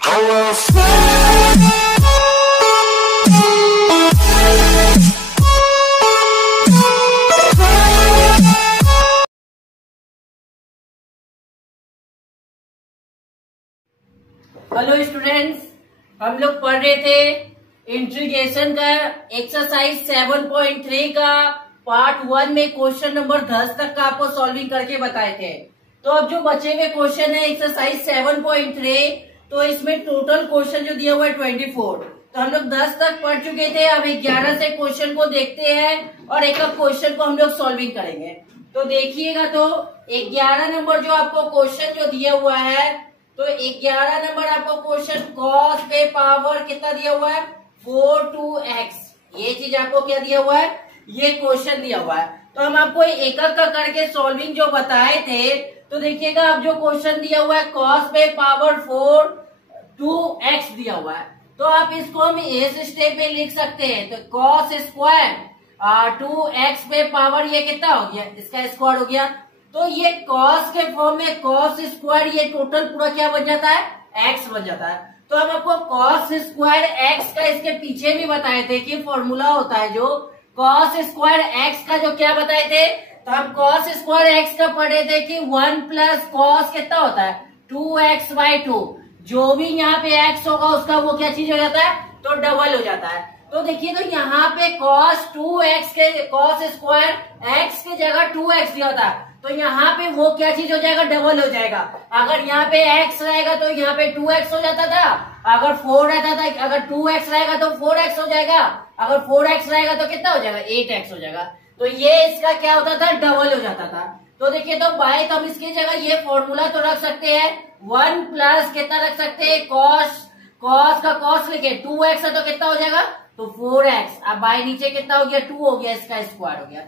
Hello students, हम लोग पढ़ रहे थे इंटीग्रेशन का एक्सरसाइज 7.3 का पार्ट 1 में क्वेश्चन नंबर 10 तक का आपको सॉल्विंग करके बताए थे। तो अब जो बचे हुए क्वेश्चन है एक्सरसाइज 7.3, तो इसमें टोटल क्वेश्चन जो दिया हुआ है 24। तो हम लोग 10 तक पढ़ चुके थे। अब 11 से क्वेश्चन को देखते हैं और एक एक क्वेश्चन को हम लोग सॉल्विंग करेंगे। तो देखिएगा, तो 11 नंबर जो आपको क्वेश्चन जो दिया हुआ है, तो 11 नंबर आपको क्वेश्चन कॉस पे पावर कितना दिया हुआ है 4-2x। ये चीज आपको क्या दिया हुआ है, ये क्वेश्चन दिया हुआ है। तो हम आपको एक एक करके सॉल्विंग जो बताए थे, तो देखिएगा अब जो क्वेश्चन दिया हुआ है कॉस पे पावर 4-2x दिया हुआ है, तो आप इसको हम इस स्टेप में लिख सकते हैं। तो कॉस स्क्वायर 2x पे पावर ये कितना हो गया, इसका स्क्वायर हो गया। तो ये कॉस के फॉर्म में कॉस स्क्वायर ये टोटल पूरा क्या बन जाता है, एक्स बन जाता है। तो हम आपको कॉस स्क्वायर एक्स का इसके पीछे भी बताए थे कि फॉर्मूला होता है जो कॉस स्क्वायर एक्स का, जो क्या बताए थे, तो हम कॉस स्क्वायर एक्स का पढ़े थे कि 1 प्लस कॉस कितना होता है 2x/2। जो भी यहाँ पे एक्स होगा उसका वो क्या चीज हो जाता है, तो डबल हो जाता है। तो देखिए, तो यहाँ पे cos 2x के cos स्क्वायर x की जगह 2x दिया था, तो यहाँ पे वो क्या चीज हो जाएगा, डबल हो जाएगा। अगर यहाँ पे x रहेगा तो यहाँ पे 2x हो जाता था, अगर 4 रहता था, अगर 2x रहेगा तो 4x हो जाएगा, अगर 4x रहेगा तो कितना हो जाएगा 8x हो जाएगा। तो ये इसका क्या होता था, डबल हो जाता था। तो देखिए, तो बाय तो हम इसकी जगह ये फॉर्मूला तो रख सकते हैं 1 प्लस कितना रख सकते हैं, कॉस का कॉस लिखे 2x है तो कितना हो जाएगा, तो 4x। अब बाय नीचे कितना हो गया, 2 हो गया, इसका स्क्वायर हो गया।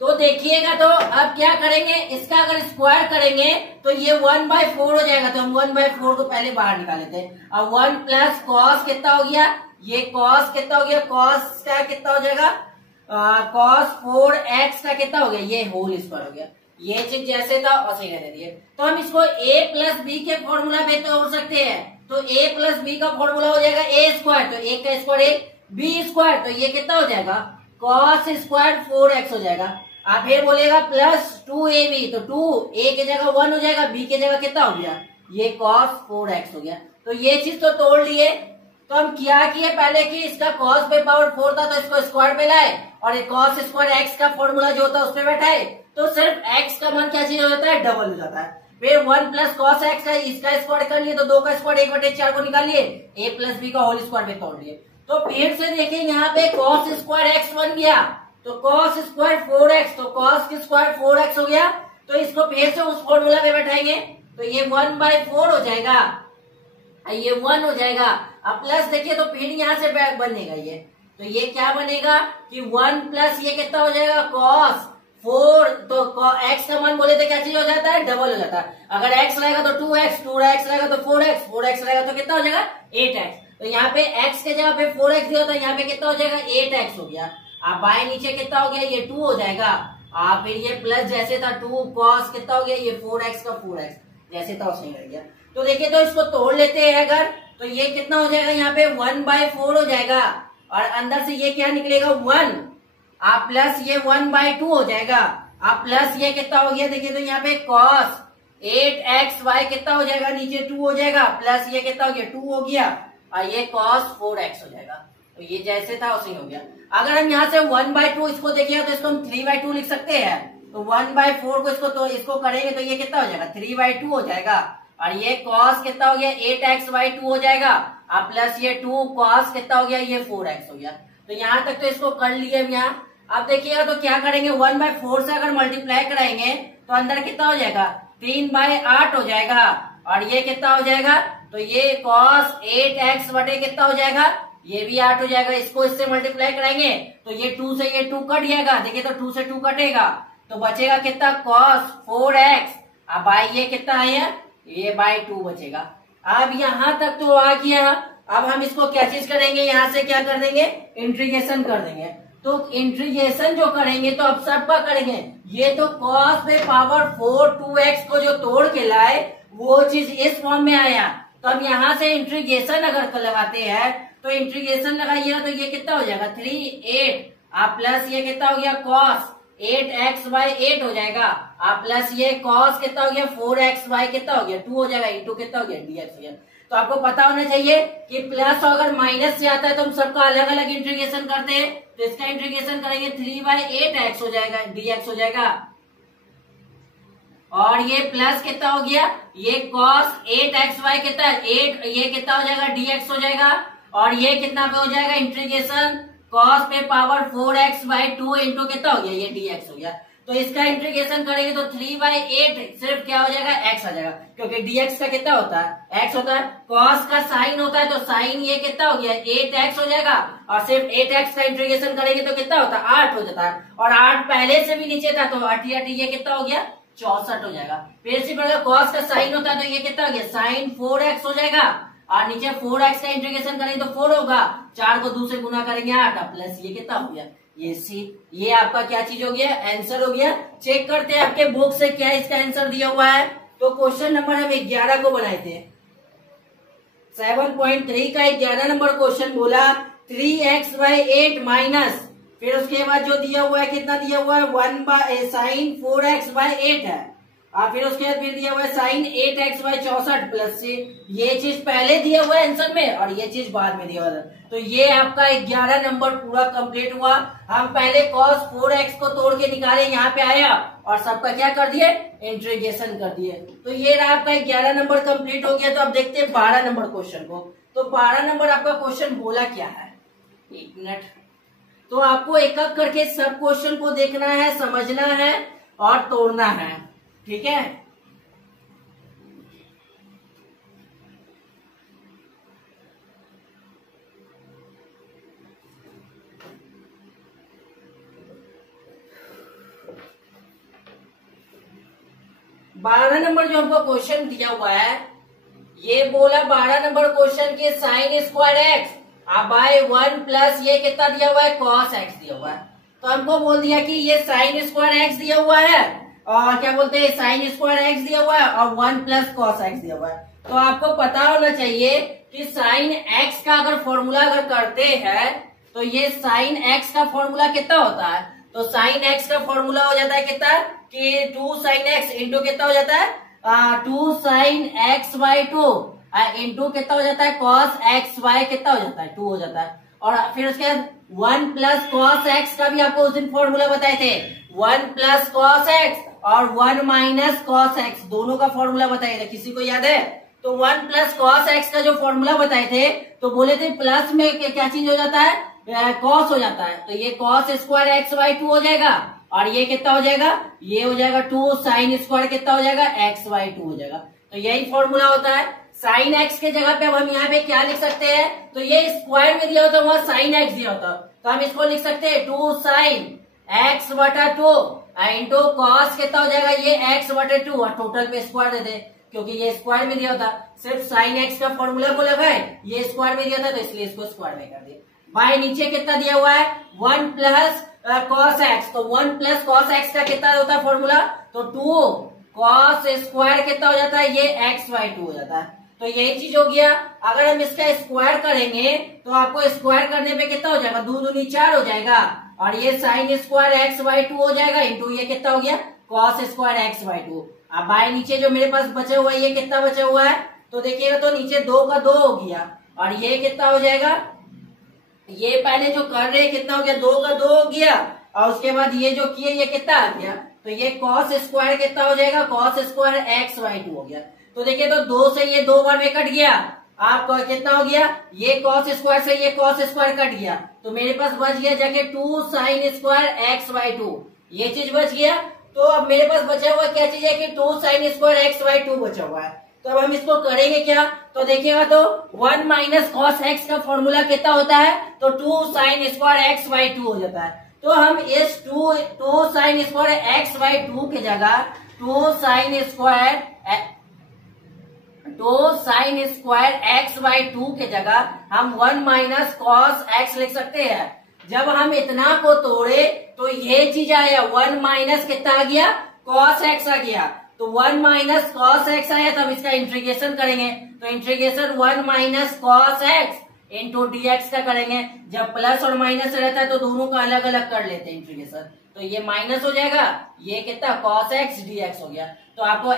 तो देखिएगा, तो अब क्या करेंगे, इसका अगर स्क्वायर करेंगे तो ये 1/4 हो जाएगा। तो हम 1/4 को पहले बाहर निकाल लेते हैं। अब 1 प्लस कॉस कितना हो गया, ये कॉस कितना हो गया, कॉस का कितना हो जाएगा, कॉस 4x का कितना हो गया, ये होल स्क्वायर हो गया। ये चीज जैसे था वैसे रहने दिए। तो हम इसको a प्लस बी के फॉर्मूला में तोड़ सकते हैं। तो a प्लस बी का फॉर्मूला हो जाएगा a स्क्वायर, तो a का स्क्वायर b स्क्वायर, तो ये कितना हो जाएगा कॉस स्क्वायर 4x हो जाएगा। आप फिर बोलेगा प्लस 2ab, तो 2 a की जगह 1 हो जाएगा, b की जगह कितना हो गया, ये कॉस 4x हो गया। तो ये चीज तो तोड़ लिए। तो हम क्या किए पहले कि इसका कॉस पे पावर 4 था तो इसको स्क्वायर पे लाए, और कॉस स्क्वायर x का फॉर्मूला जो होता है उस पे बैठाए, तो सिर्फ x का मान क्या चीज हो जाता है, डबल हो जाता है। फिर 1 प्लस कॉस एक्स है, इसका स्क्वायर कर लिए, तो 2 का स्क्वायर 1/4 को निकाल लिए, a प्लस बी का होल स्क्वायर में तोड़ लिए। तो फिर से देखिए यहाँ पे कॉस स्क्वायर एक्स बन गया, तो कॉस स्क्वायर 4x, तो कॉस की स्क्वायर 4x हो गया। तो इसको फिर से उस फॉर्मूला में बैठाएंगे, तो ये 1/4 हो जाएगा, ये 1 हो जाएगा। अब प्लस देखिए, तो फिर यहाँ से बनेगा ये, तो ये क्या बनेगा कि 1 प्लस ये कितना हो जाएगा कॉस 4, तो x का मान बोले तो क्या चीज हो जाता है, डबल हो जाता है। अगर x रहेगा तो 2x, 2x रहेगा तो 4x, 4x रहेगा तो कितना हो जाएगा 8x। तो यहाँ पे x के जगह पे 4x दिया था, यहाँ पे कितना हो जाएगा 8x हो गया। आप बाय नीचे कितना हो गया, ये 2 हो जाएगा। आप फिर ये प्लस जैसे था 2 कॉस कितना हो गया, ये 4x का 4x जैसे था वैसे रह गया। तो देखिए, तो इसको तोड़ लेते हैं अगर, तो ये कितना हो जाएगा, यहाँ पे 1/4 हो जाएगा, और अंदर से ये क्या निकलेगा 1, आप प्लस ये 1/2 हो जाएगा। आप प्लस ये कितना हो गया, देखिए तो यहाँ पे कॉस 8xy कितना हो जाएगा, नीचे 2 हो जाएगा, प्लस ये कितना हो गया 2 हो गया, और ये कॉस 4x हो जाएगा। तो ये जैसे था वैसे हो गया। अगर हम यहाँ से 1/2 इसको देखिए तो इसको हम 3/2 लिख सकते हैं। तो 1/4 को इसको करेंगे तो ये कितना हो जाएगा 3/2 हो जाएगा, और ये कॉस कितना हो गया 8x/2 हो जाएगा, अब प्लस ये 2 कॉस कितना हो गया, ये 4x हो गया। तो यहाँ तक तो इसको कर लिए हम यहाँ। अब देखिएगा तो क्या करेंगे, 1/4 से अगर मल्टीप्लाई कराएंगे तो अंदर कितना हो जाएगा 3/8 हो जाएगा, और ये कितना हो जाएगा, तो ये कॉस 8x बटे कितना हो जाएगा, ये भी 8 हो जाएगा। इसको इससे मल्टीप्लाई कराएंगे तो ये 2 से ये 2 कट जाएगा, देखिए तो 2 से 2 कटेगा, तो बचेगा कितना कॉस 4x। अब बाई ये कितना है, ये बाई 2 बचेगा। अब यहाँ तक तो आ गया। अब हम इसको क्या चीज करेंगे, यहाँ से क्या कर देंगे, इंटीग्रेशन कर देंगे। तो इंटीग्रेशन जो करेंगे तो अब सबका करेंगे, ये तो कॉस पे पावर 4 2x को जो तोड़ के लाए वो चीज इस फॉर्म में आया, तो हम यहाँ से इंटीग्रेशन अगर लगाते हैं तो इंटीग्रेशन लगाइएगा तो ये कितना हो जाएगा 3 8 प्लस ये कितना हो गया cos 8x/8 हो जाएगा प्लस ये cos कितना हो गया 4x/y कितना हो गया 2 हो जाएगा इंटू कितना हो गया dx हो गया। तो आपको पता होना चाहिए कि प्लस अगर माइनस से आता है तो हम सबका अलग अलग इंटीग्रेशन करते हैं। तो इसका इंटीग्रेशन करेंगे 3/8x हो जाएगा dx हो जाएगा और ये प्लस कितना हो गया ये cos 8xy कितना है 8 ये कितना हो जाएगा dx हो जाएगा और ये कितना पे हो जाएगा इंटीग्रेशन cos पे पावर 4x/2 इंटू कितना हो गया ये dx हो गया। तो इसका इंटीग्रेशन करेंगे तो 3/8 सिर्फ क्या हो जाएगा x आ जाएगा क्योंकि dx का कितना होता है x होता है। cos का साइन होता है तो साइन ये कितना हो गया 8x हो जाएगा और सिर्फ 8x का इंटीग्रेशन करेंगे तो कितना होता है 8 हो जाता है और 8 पहले से भी नीचे था तो 8 ये कितना हो गया 64 हो जाएगा। फिर इसी प्रकार cos का साइन होता है तो ये कितना हो गया साइन 4x हो जाएगा और नीचे 4x का इंटीग्रेशन करेंगे तो 4 होगा 4 को 2 से गुना करेंगे 8 प्लस ये कितना हो गया ये सी। ये आपका क्या चीज हो गया आंसर हो गया। चेक करते हैं आपके बुक से क्या इसका आंसर दिया हुआ है। तो क्वेश्चन नंबर हम 11 को बनाए थे 7.3 का 11 नंबर क्वेश्चन बोला 3x/8 माइनस फिर उसके बाद जो दिया हुआ है कितना दिया हुआ है 1/sin 4x/8 है और फिर उसके बाद फिर दिया हुआ है sin 8x/64 प्लस से ये चीज पहले दिया हुआ है आंसर में और ये चीज बाद में दिया हुआ है। तो ये आपका 11 नंबर पूरा कंप्लीट हुआ। हम पहले cos 4x को तोड़ के निकाले यहाँ पे आया और सबका क्या कर दिए इंटीग्रेशन कर दिए। तो ये रहा आपका 11 नंबर कंप्लीट हो गया। तो अब देखते हैं 12 नंबर क्वेश्चन को। तो 12 नंबर आपका क्वेश्चन बोला क्या है एक मिनट। तो आपको एक एक करके सब क्वेश्चन को देखना है समझना है और तोड़ना है ठीक है। बारह नंबर जो हमको क्वेश्चन दिया हुआ है ये बोला 12 नंबर क्वेश्चन के sine square x by 1 plus ये कितना दिया हुआ है cos x दिया हुआ है। तो हमको बोल दिया कि ये साइन स्क्वायर एक्स दिया हुआ है और क्या बोलते हैं साइन स्क्वायर एक्स दिया हुआ है और 1 प्लस cos x दिया हुआ है। तो आपको पता होना चाहिए कि साइन x का अगर फॉर्मूला अगर करते हैं तो ये साइन x का फॉर्मूला कितना होता है। तो साइन x का फॉर्मूला हो जाता है कितना कि 2 sin x इंटू कितना हो जाता है 2 sin x/2 इंटू कितना हो जाता है cos xy कितना हो जाता है 2 हो जाता है। और फिर उसके बाद 1 प्लस cos x का भी आपको उस दिन फॉर्मूला बताए थे 1 प्लस cos x और 1 माइनस cos x दोनों का फॉर्मूला बताए थे किसी को याद है। तो 1 प्लस cos x का जो फॉर्मूला बताए थे तो बोले थे प्लस में क्या चीज हो जाता है cos हो जाता है। तो ये cos स्क्वायर x/2 हो जाएगा और ये कितना हो जाएगा ये हो जाएगा 2 sin स्क्वायर कितना हो जाएगा x/2 हो जाएगा। तो यही फॉर्मूला होता है। साइन x के जगह पे अब हम यहाँ पे क्या लिख सकते हैं तो ये स्क्वायर में दिया होता है वहां साइन x दिया होता तो हम इसको लिख सकते हैं 2 sin x/2 इंटू कॉस कितना हो जाएगा ये x/2 और टोटल पे स्क्वायर दे दे क्योंकि ये स्क्वायर में दिया होता सिर्फ साइन x का फॉर्मूला को लगाए ये स्क्वायर में दिया था तो इसलिए इसको स्क्वायर में कर दिए। बाय नीचे कितना दिया हुआ है 1 प्लस cos x तो 1 प्लस cos x का कितना होता है फॉर्मूला तो 2 cos स्क्वायर कितना हो जाता है ये x/2 हो जाता है। तो यही चीज हो गया। अगर हम इसका स्क्वायर करेंगे तो आपको स्क्वायर करने पे कितना हो जाएगा 2 दूनी 4 हो जाएगा और ये साइन स्क्वायर x/2 हो जाएगा इंटू ये कितना हो गया cos स्क्वायर x/2। अब बाय नीचे जो मेरे पास बचा हुआ है ये कितना बचा हुआ है तो देखिएगा तो नीचे 2 का 2 हो गया और ये कितना हो जाएगा ये पहले जो कर रहे हैं कितना हो गया 2 का 2 हो गया और उसके बाद ये जो किए ये कितना आ गया तो ये cos स्क्वायर कितना हो जाएगा cos स्क्वायर x/2 हो गया। तो देखिए तो 2 से ये 2 बार में कट गया आपको कितना हो गया ये cos स्क्वायर से ये cos स्क्वायर कट गया तो मेरे पास बच गया जाके 2 sin स्क्वायर x/2 ये चीज बच गया। तो अब मेरे पास बचा हुआ क्या चीज है कि 2 sin स्क्वायर x/2 बचा हुआ है। तो अब हम इसको करेंगे क्या तो देखिएगा तो 1 माइनस cos x का फॉर्मूला कितना होता है तो 2 sin स्क्वायर x/2 हो जाता है। तो हम इस 2 sin स्क्वायर x/2 की जगह 2 sin स्क्वायर x/2 के जगह हम 1 माइनस cos x लिख सकते हैं। जब हम इतना को तोड़े तो ये चीज आया 1 माइनस कितना आ गया cos x आ गया। तो 1 माइनस कॉस एक्स आया, तब इसका इंटीग्रेशन करेंगे तो integration 1 minus cos x into D x का करेंगे। जब प्लस और माइनस रहता है तो दोनों का अलग अलग कर लेते हैं इंटीग्रेशन, तो ये माइनस हो जाएगा, ये कितना कॉस एक्स डी एक्स हो गया। तो आपको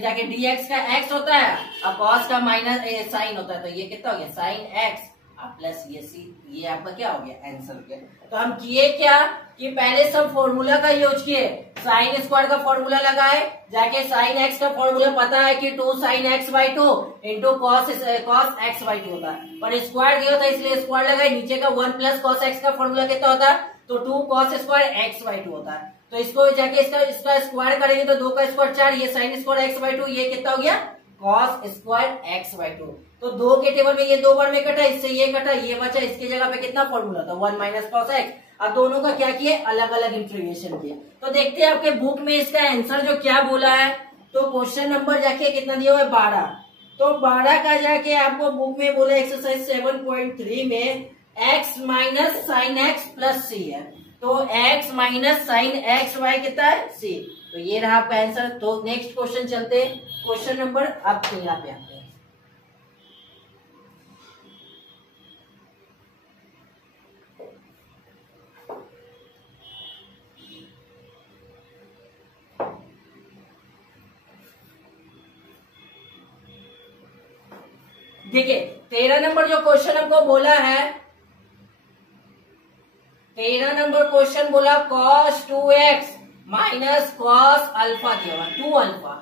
जाके डी एक्स का एक्स होता है और कॉस का माइनस साइन होता है, तो ये कितना हो गया साइन एक्स प्लस ये सी, ये आपका क्या हो गया आंसर हो गया। तो हम किए क्या कि पहले सब फॉर्मूला का यूज किए, साइन स्क्वायर का फॉर्मूला लगाए, जाके साइन एक्स का फॉर्मूला पता है कि 2 sine x by 2 into cos x by 2 होता है, पर स्क्वायर दिया था इसलिए स्क्वायर लगाए। नीचे का 1 प्लस कॉस एक्स का फॉर्मूला कितना होता है, तो 2 कॉस स्क्वायर एक्स बाई 2 होता है। तो इसको जाके इसका स्क्वायर करेंगे तो 2 का स्क्वायर 4, ये साइन स्क्वायर एक्स बाई 2, ये कितना हो गया कॉस स्क्वायर एक्स बाई 2। तो 2 के टेबल में ये 2 बार में कटा, इससे ये कटा, ये बचा, इसके जगह पे कितना फॉर्मूला था 1 माइनस कॉस एक्स। अब दोनों का क्या किए अलग अलग इंटीग्रेशन किए। तो देखते हैं आपके बुक में इसका आंसर जो क्या बोला है। तो क्वेश्चन नंबर जाके कितना दिया हुआ है 12, तो 12 का जाके आपको बुक में बोला एक्सरसाइज 7.3 में x minus sine x plus c है, तो x minus sine x y कितना है c, तो ये रहा आपका आंसर। तो नेक्स्ट क्वेश्चन चलते हैं, क्वेश्चन नंबर अब 13 पे आते हैं। देखिए 13 नंबर जो क्वेश्चन हमको बोला है, 13 नंबर क्वेश्चन बोला cos 2x minus cos alpha दिया हुआ 2 अल्फा,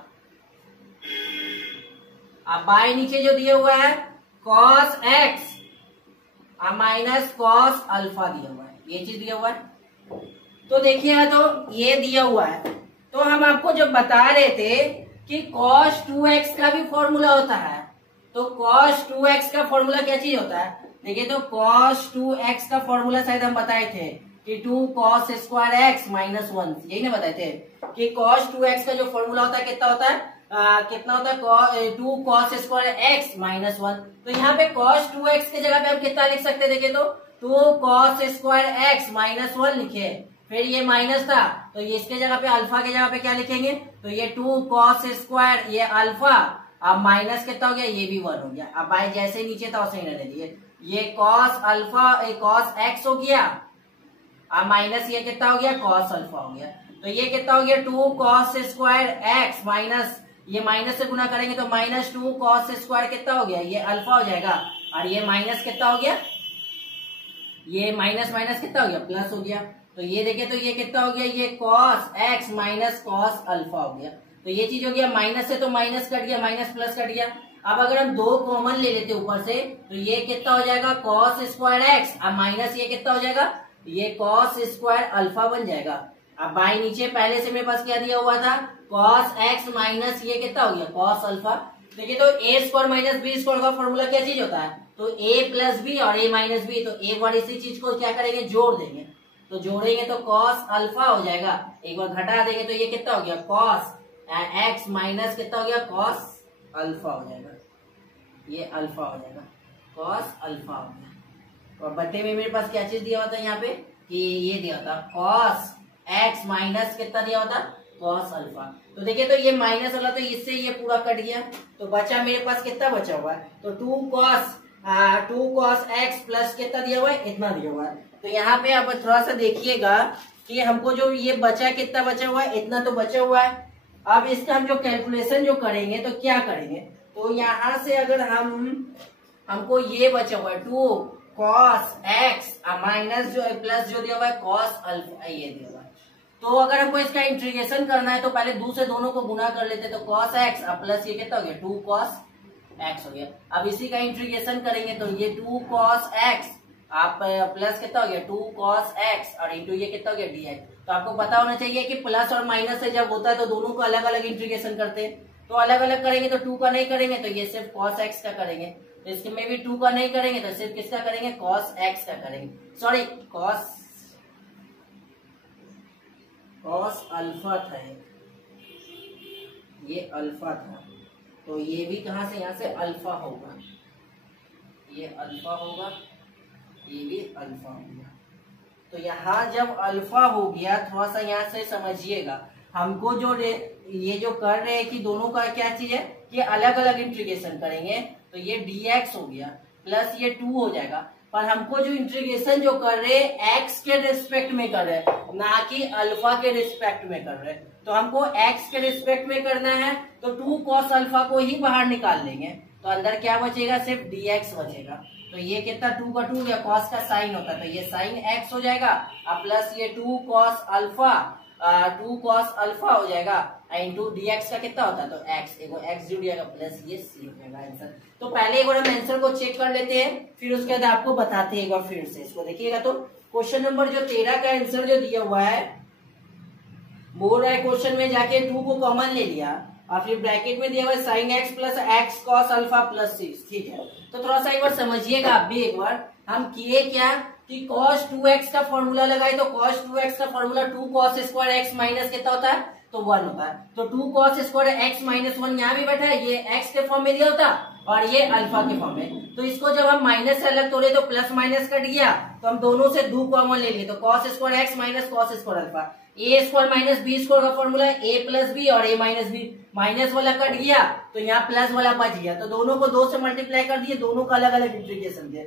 अब बाय नीचे जो दिया हुआ है cos x minus cos alpha दिया हुआ है, ये चीज दिया हुआ है। तो देखिए तो ये दिया हुआ है, तो हम आपको जब बता रहे थे कि cos 2x का भी फॉर्मूला होता है, तो cos 2x का फॉर्मूला क्या चीज होता है, देखिए तो cos 2x का फॉर्मूला शायद हम बताए थे कि 2 cos स्क्वायर एक्स माइनस 1, यही ना बताए थे कि cos 2x का जो फॉर्मूला होता है कितना होता है, कितना होता है 2 cos स्क्वायर एक्स माइनस 1। तो यहाँ पे cos 2x की जगह पे हम कितना लिख सकते हैं, देखिए तो 2 cos स्क्वायर एक्स माइनस 1 लिखे, फिर ये माइनस था तो ये इसके जगह पे अल्फा की जगह पे क्या लिखेंगे, तो ये 2 cos स्क्वायर ये अल्फा, अब माइनस कितना हो गया, ये भी 1 हो गया। अब बाय जैसे नीचे था वैसे ही रहने दिए, ये cos अल्फा cos x हो गया, अब माइनस ये कितना हो गया cos अल्फा हो गया, तो ये कितना हो गया 2 cos स्क्वायर x माइनस, ये माइनस से गुना करेंगे तो माइनस 2 cos स्क्वायर कितना हो गया, ये अल्फा हो जाएगा, और ये माइनस कितना हो गया, ये माइनस माइनस कितना हो गया प्लस हो गया। तो ये देखिए तो ये कितना हो गया, ये cos x minus cos alpha हो गया, तो ये चीज हो गया, माइनस से तो माइनस कट गया, माइनस प्लस कट गया। अब अगर हम 2 कॉमन ले लेते ऊपर से तो ये कितना हो जाएगा cos स्क्वायर एक्स, अब माइनस ये कितना हो जाएगा, ये cos स्क्वायर अल्फा बन जाएगा। अब बाई नीचे पहले से मेरे पास क्या दिया हुआ था cos x माइनस ये कितना हो गया cos अल्फा। देखिए तो a square minus B square का फॉर्मूला क्या चीज होता है, तो a प्लस बी और a माइनस बी, तो एक बार इसी चीज को क्या करेंगे जोड़ देंगे, तो जोड़ेंगे तो cos अल्फा हो जाएगा, एक बार घटा देंगे तो ये कितना हो गया cos x माइनस कितना हो गया cos अल्फा हो जाएगा, ये अल्फा हो जाएगा cos अल्फा हो गया। और बट्टे में मेरे पास क्या चीज दिया हुआ था यहाँ पे कि ये दिया था cos x माइनस कितना दिया हुआ था cos अल्फा। तो देखिए तो ये माइनस वाला तो इससे ये पूरा कट गया, तो बचा मेरे पास कितना बचा हुआ है, तो 2 cos x प्लस कितना दिया हुआ है, इतना दिया हुआ है। तो यहाँ पे आप थोड़ा सा देखिएगा कि हमको जो ये बचा कितना बचा हुआ है, इतना तो बचा हुआ है। अब इसका हम जो कैलकुलेशन जो करेंगे तो क्या करेंगे, तो यहाँ से अगर हमको ये बचा हुआ है 2 cos x माइनस जो प्लस जो दिया हुआ है cos अल्फा ये दिया हुआ है, तो अगर हमको इसका इंटीग्रेशन करना है तो पहले 2 से दोनों को गुना कर लेते, तो cos x प्लस ये कितना हो गया 2 cos x हो गया। अब इसी का इंटीग्रेशन करेंगे तो ये 2 cos x आप प्लस कितना हो गया 2 cos x और इंटू ये कितना हो गया dx। तो आपको पता होना चाहिए कि प्लस और माइनस से जब होता है तो दोनों को अलग अलग इंटीग्रेशन करते हैं, तो अलग अलग करेंगे तो 2 का नहीं करेंगे तो ये सिर्फ cos x का करेंगे, तो इसके में भी 2 का नहीं करेंगे तो सिर्फ किसका करेंगे cos x का करेंगे, सॉरी cos अल्फा था, ये अल्फा था, तो ये भी कहां से यहाँ से अल्फा होगा, ये अल्फा होगा, ये भी अल्फा होगा। तो यहाँ जब अल्फा हो गया थोड़ा सा यहाँ से समझिएगा, हमको जो ये जो कर रहे हैं कि दोनों का क्या चीज है कि अलग अलग इंटीग्रेशन करेंगे, तो ये dx हो गया प्लस ये 2 हो जाएगा। पर हमको जो इंटीग्रेशन जो कर रहे हैं x के रिस्पेक्ट में कर रहे हैं, ना कि अल्फा के रिस्पेक्ट में कर रहे हैं। तो हमको x के रिस्पेक्ट में करना है, तो 2 cos अल्फा को ही बाहर निकाल लेंगे, तो अंदर क्या बचेगा, सिर्फ dx बचेगा। तो ये कितना 2 का 2 गया, cos का साइन होता है तो ये साइन x हो जाएगा, प्लस ये 2 cos अल्फा 2 cos अल्फा हो जाएगा इंटू dx का कितना होता है, तो x देखो x जुड़ जाएगा प्लस ये c हो जाएगा आंसर। तो पहले एक बार हम आंसर को चेक कर लेते हैं, फिर उसके बाद आपको बताते हैं एक बार फिर से इसको देखिएगा। तो क्वेश्चन नंबर जो 13 का आंसर जो दिया हुआ है, बोल रहा है क्वेश्चन में जाके 2 को कॉमन ले लिया और फिर ब्रैकेट में दिया हुआ है sin x plus x cos alpha plus 6। ठीक है, तो थोड़ा सा एक बार समझिएगा आप भी। एक बार हम किए क्या कि cos 2x का फॉर्मूला लगाए, तो cos 2x का formula 2 cos square x minus कितना होता है, तो 1 होता है। तो 2 cos स्क्वायर x माइनस 1 यहाँ भी बैठा है, ये x के फॉर्म में दिया होता और ये अल्फा के फॉर्म में। तो इसको जब हम माइनस से अलग तोड़े तो प्लस माइनस कट गया, तो हम दोनों से 2 कॉमन ले लिए, तो cos square x minus cos square alpha. A square minus B square का फॉर्मूला है a प्लस बी और a माइनस बी, माइनस वाला कट गया तो यहाँ प्लस वाला बच गया, तो दोनों को 2 से मल्टीप्लाई कर दिए, दोनों का अलग अलग इंटीग्रेशन दिया।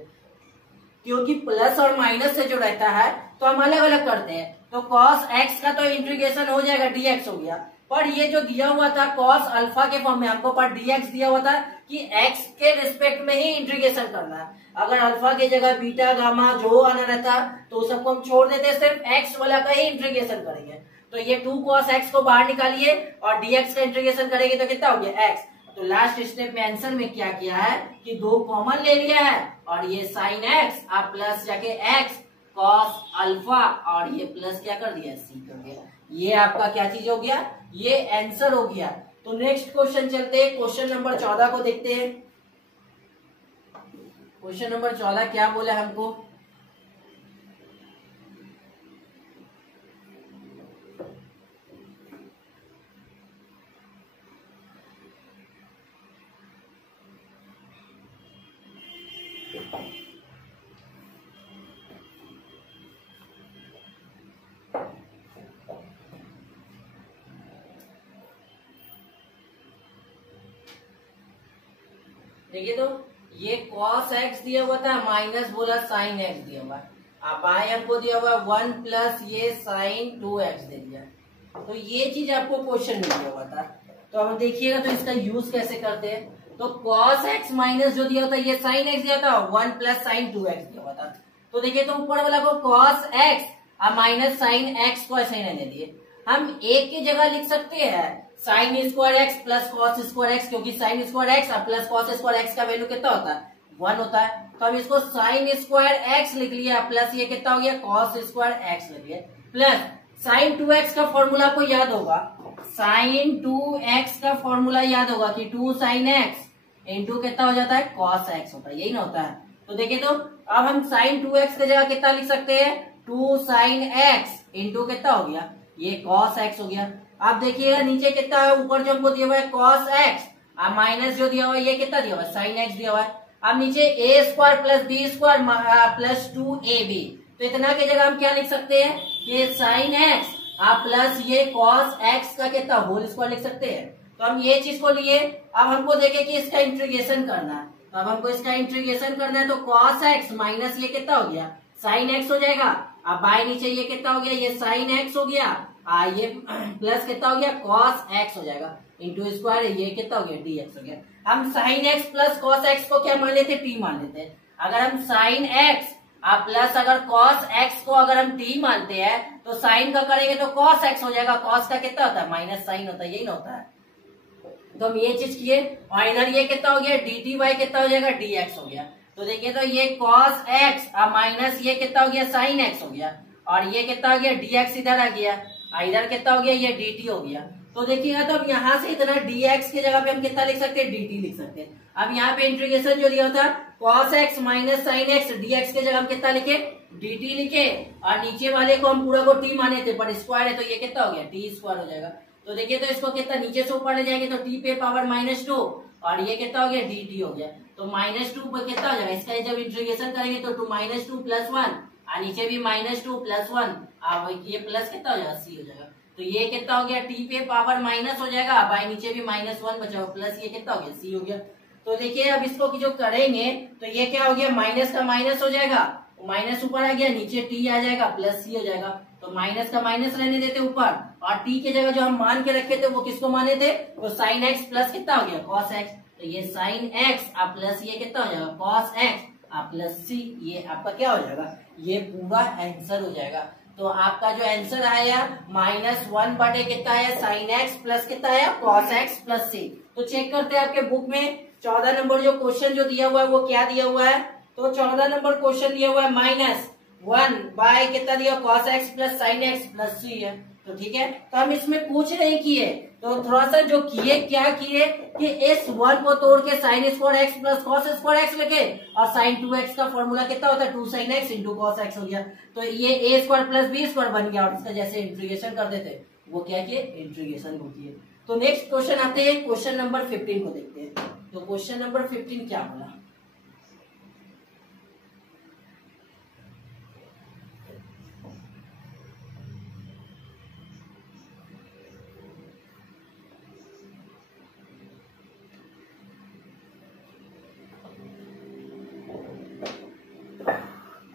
क्योंकि प्लस और माइनस से जो रहता है तो हम अलग अलग करते हैं, तो cos x का तो इंटीग्रेशन हो जाएगा dx हो गया। पर ये जो दिया हुआ था cos अल्फा के फॉर्म में, हमको पर dx दिया हुआ था कि x के रिस्पेक्ट में ही इंटीग्रेशन करना है। अगर अल्फा की जगह बीटा गामा जो आना रहता तो सबको हम छोड़ देते, सिर्फ x वाला का ही इंटीग्रेशन करेंगे। तो ये 2 cos x को बाहर निकालिए और dx का इंटीग्रेशन करेंगे तो कितना हो गया x। तो लास्ट स्टेप में आंसर में क्या किया है कि 2 कॉमन ले लिया है और ये sin x आप प्लस जाके x cos अल्फा और ये प्लस क्या कर दिया, c कर दिया। ये आपका क्या चीज हो गया, ये आंसर हो गया। तो नेक्स्ट क्वेश्चन चलते हैं, क्वेश्चन नंबर 14 को देखते हैं। क्वेश्चन नंबर 14 क्या बोला हमको, देखिए तो ये cos x दिया हुआ था, माइनस बोला sin x दिया हुआ है, अब आई हमको दिया हुआ 1 प्लस ये sin 2x दे दिया। तो ये चीज आपको क्वेश्चन में दिया हुआ था, तो अब देखिएगा तो इसका यूज कैसे करते हैं। तो cos x माइनस जो दिया होता है ये sin x दिया था, 1 प्लस sin 2x दिया हुआ था। तो देखिए तो ऊपर वाला को cos x और माइनस sin x को ऐसे ही रहने दिए, हम एक की जगह लिख सकते हैं sign square x plus cos square x, क्योंकि साइन स्क्वायर एक्स और प्लस कॉस स्क्वायर एक्स का वैल्यू कितना होता है, 1 होता है। तो हम इसको साइन स्क्वायर एक्स लिख लिया प्लस ये कितना हो गया कॉस स्क्वायर एक्स लिख लिया, प्लस साइन 2x का फॉर्मूला को याद होगा, साइन 2x का फॉर्मूला याद होगा कि 2 साइन एक्स इंटू कितना हो जाता है कॉस एक्स होता है, यही ना होता है। तो देखिए तो अब हम साइन 2x की जगह कितना लिख सकते हैं, 2 साइन एक्स इंटू कितना हो गया ये कॉस एक्स हो गया। अब देखिएगा नीचे कितना है, ऊपर जो हमको दिया हुआ है cos x और माइनस जो दिया हुआ है ये कितना दिया हुआ है sin x दिया हुआ है। अब नीचे a square plus B square plus 2ab, तो इतना की जगह हम क्या लिख सकते हैं कि sin x प्लस ये cos x का कितना होल स्क्वायर लिख सकते हैं। तो हम ये चीज को लिए, अब हमको देखे कि इसका इंटीग्रेशन करना है, तो अब हमको इसका इंटीग्रेशन करना है, तो cos x माइनस ये कितना हो गया sin x हो जाएगा। अब बाय नीचे ये कितना हो गया ये sin x हो गया, ये प्लस कितना हो गया cos x हो जाएगा इंटू स्क्वायर ये कितना हो गया dx हो गया। हम sin x plus cos x को क्या मान लेते t मान लेते हैं। अगर हम sin x प्लस अगर cos x को अगर हम t मानते हैं तो sin का करेंगे तो cos x हो जाएगा, cos का कितना होता है माइनस sin होता है, यही ना होता है। तो हम ये चीज किए और इधर ये कितना हो गया dt बाई कितना हो जाएगा dx हो गया। तो देखिए तो ये cos x माइनस ये कितना हो गया sin x हो गया और ये कितना हो गया dx इधर आ गया, इधर कितना हो गया ये dt हो गया। तो देखिएगा तो अब यहाँ से इतना dx की जगह पे हम कितना लिख सकते हैं dt लिख सकते हैं। अब यहाँ पे इंटीग्रेशन जो दिया होता है cos x minus sin x dx की जगह हम कितना लिखे dt लिखे और नीचे वाले को हम पूरा को t माने थे पर स्क्वायर है तो ये कितना हो गया t स्क्वायर हो जाएगा। तो देखिए तो इसको कितना नीचे से ऊपर ले जाएंगे तो t पे पावर -2 और ये कितना हो गया dt हो गया। तो -2 पर कितना हो जाएगा, इसका जब इंटीग्रेशन करेंगे तो 2 -2 प्लस 1 और नीचे भी -2 प्लस 1 ये प्लस कितना हो जाएगा c हो जाएगा। तो ये कितना हो गया, टी पे पावर माइनस हो जाएगा, बाई नीचे भी -1 बचा, प्लस ये कितना हो गया, सी हो गया। तो देखिए अब इसको जो करेंगे तो ये क्या हो गया, माइनस का माइनस हो जाएगा, माइनस ऊपर आ गया, नीचे टी आ जाएगा, प्लस सी हो जाएगा। तो माइनस का माइनस रहने देते ऊपर, और टी की जगह जो हम मान के रखे थे वो किसको माने थे, वो साइन एक्स प्लस कितना हो गया, कॉस एक्स। तो ये साइन एक्स प्लस ये कितना हो जाएगा, कॉस एक्स प्लस सी, ये आपका क्या हो जाएगा, ये पूरा आंसर हो जाएगा। तो आपका जो आंसर आया -1 बटे कितना है, साइन एक्स प्लस कितना है, कॉस एक्स प्लस सी। तो चेक करते हैं आपके बुक में 14 नंबर जो क्वेश्चन जो दिया हुआ है वो क्या दिया हुआ है। तो 14 नंबर क्वेश्चन दिया हुआ है -1 बाय कितना दिया, cos x plus sine x plus c है। तो ठीक है, तो हम इसमें कुछ नहीं किए, तो थोड़ा सा जो किए, क्या किए कि इस 1 को तोड़ के sine square x plus cos square x लिखे, और साइन 2x का फॉर्मूला कितना होता है, 2 sin x into cos x हो गया। तो ये a square plus B square बन गया, और इसका जैसे इंटीग्रेशन कर देते वो क्या किए, इंटीग्रेशन होती है। तो नेक्स्ट क्वेश्चन आते हैं, क्वेश्चन नंबर 15 को देखते हैं। तो क्वेश्चन नंबर 15 क्या बोला,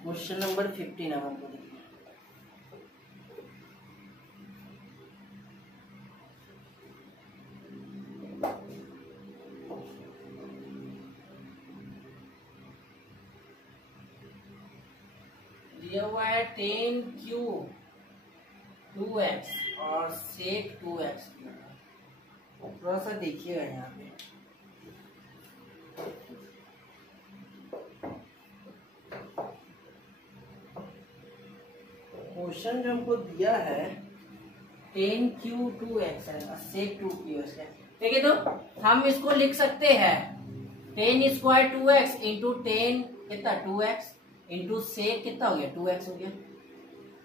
क्वेश्चन नंबर 15 अब हमको देखिए। दिया हुआ है 10⁵2x और sec 2x। थोड़ा सा देखिएगा यहाँ पे, क्वेश्चन जो हमको दिया है 10⁵2x है, sec 2x है। देखिए तो हम इसको लिख सकते हैं 10 स्क्वायर 2x इंटू 10 कितना 2x इंटू सेक कितना हो गया 2x हो गया।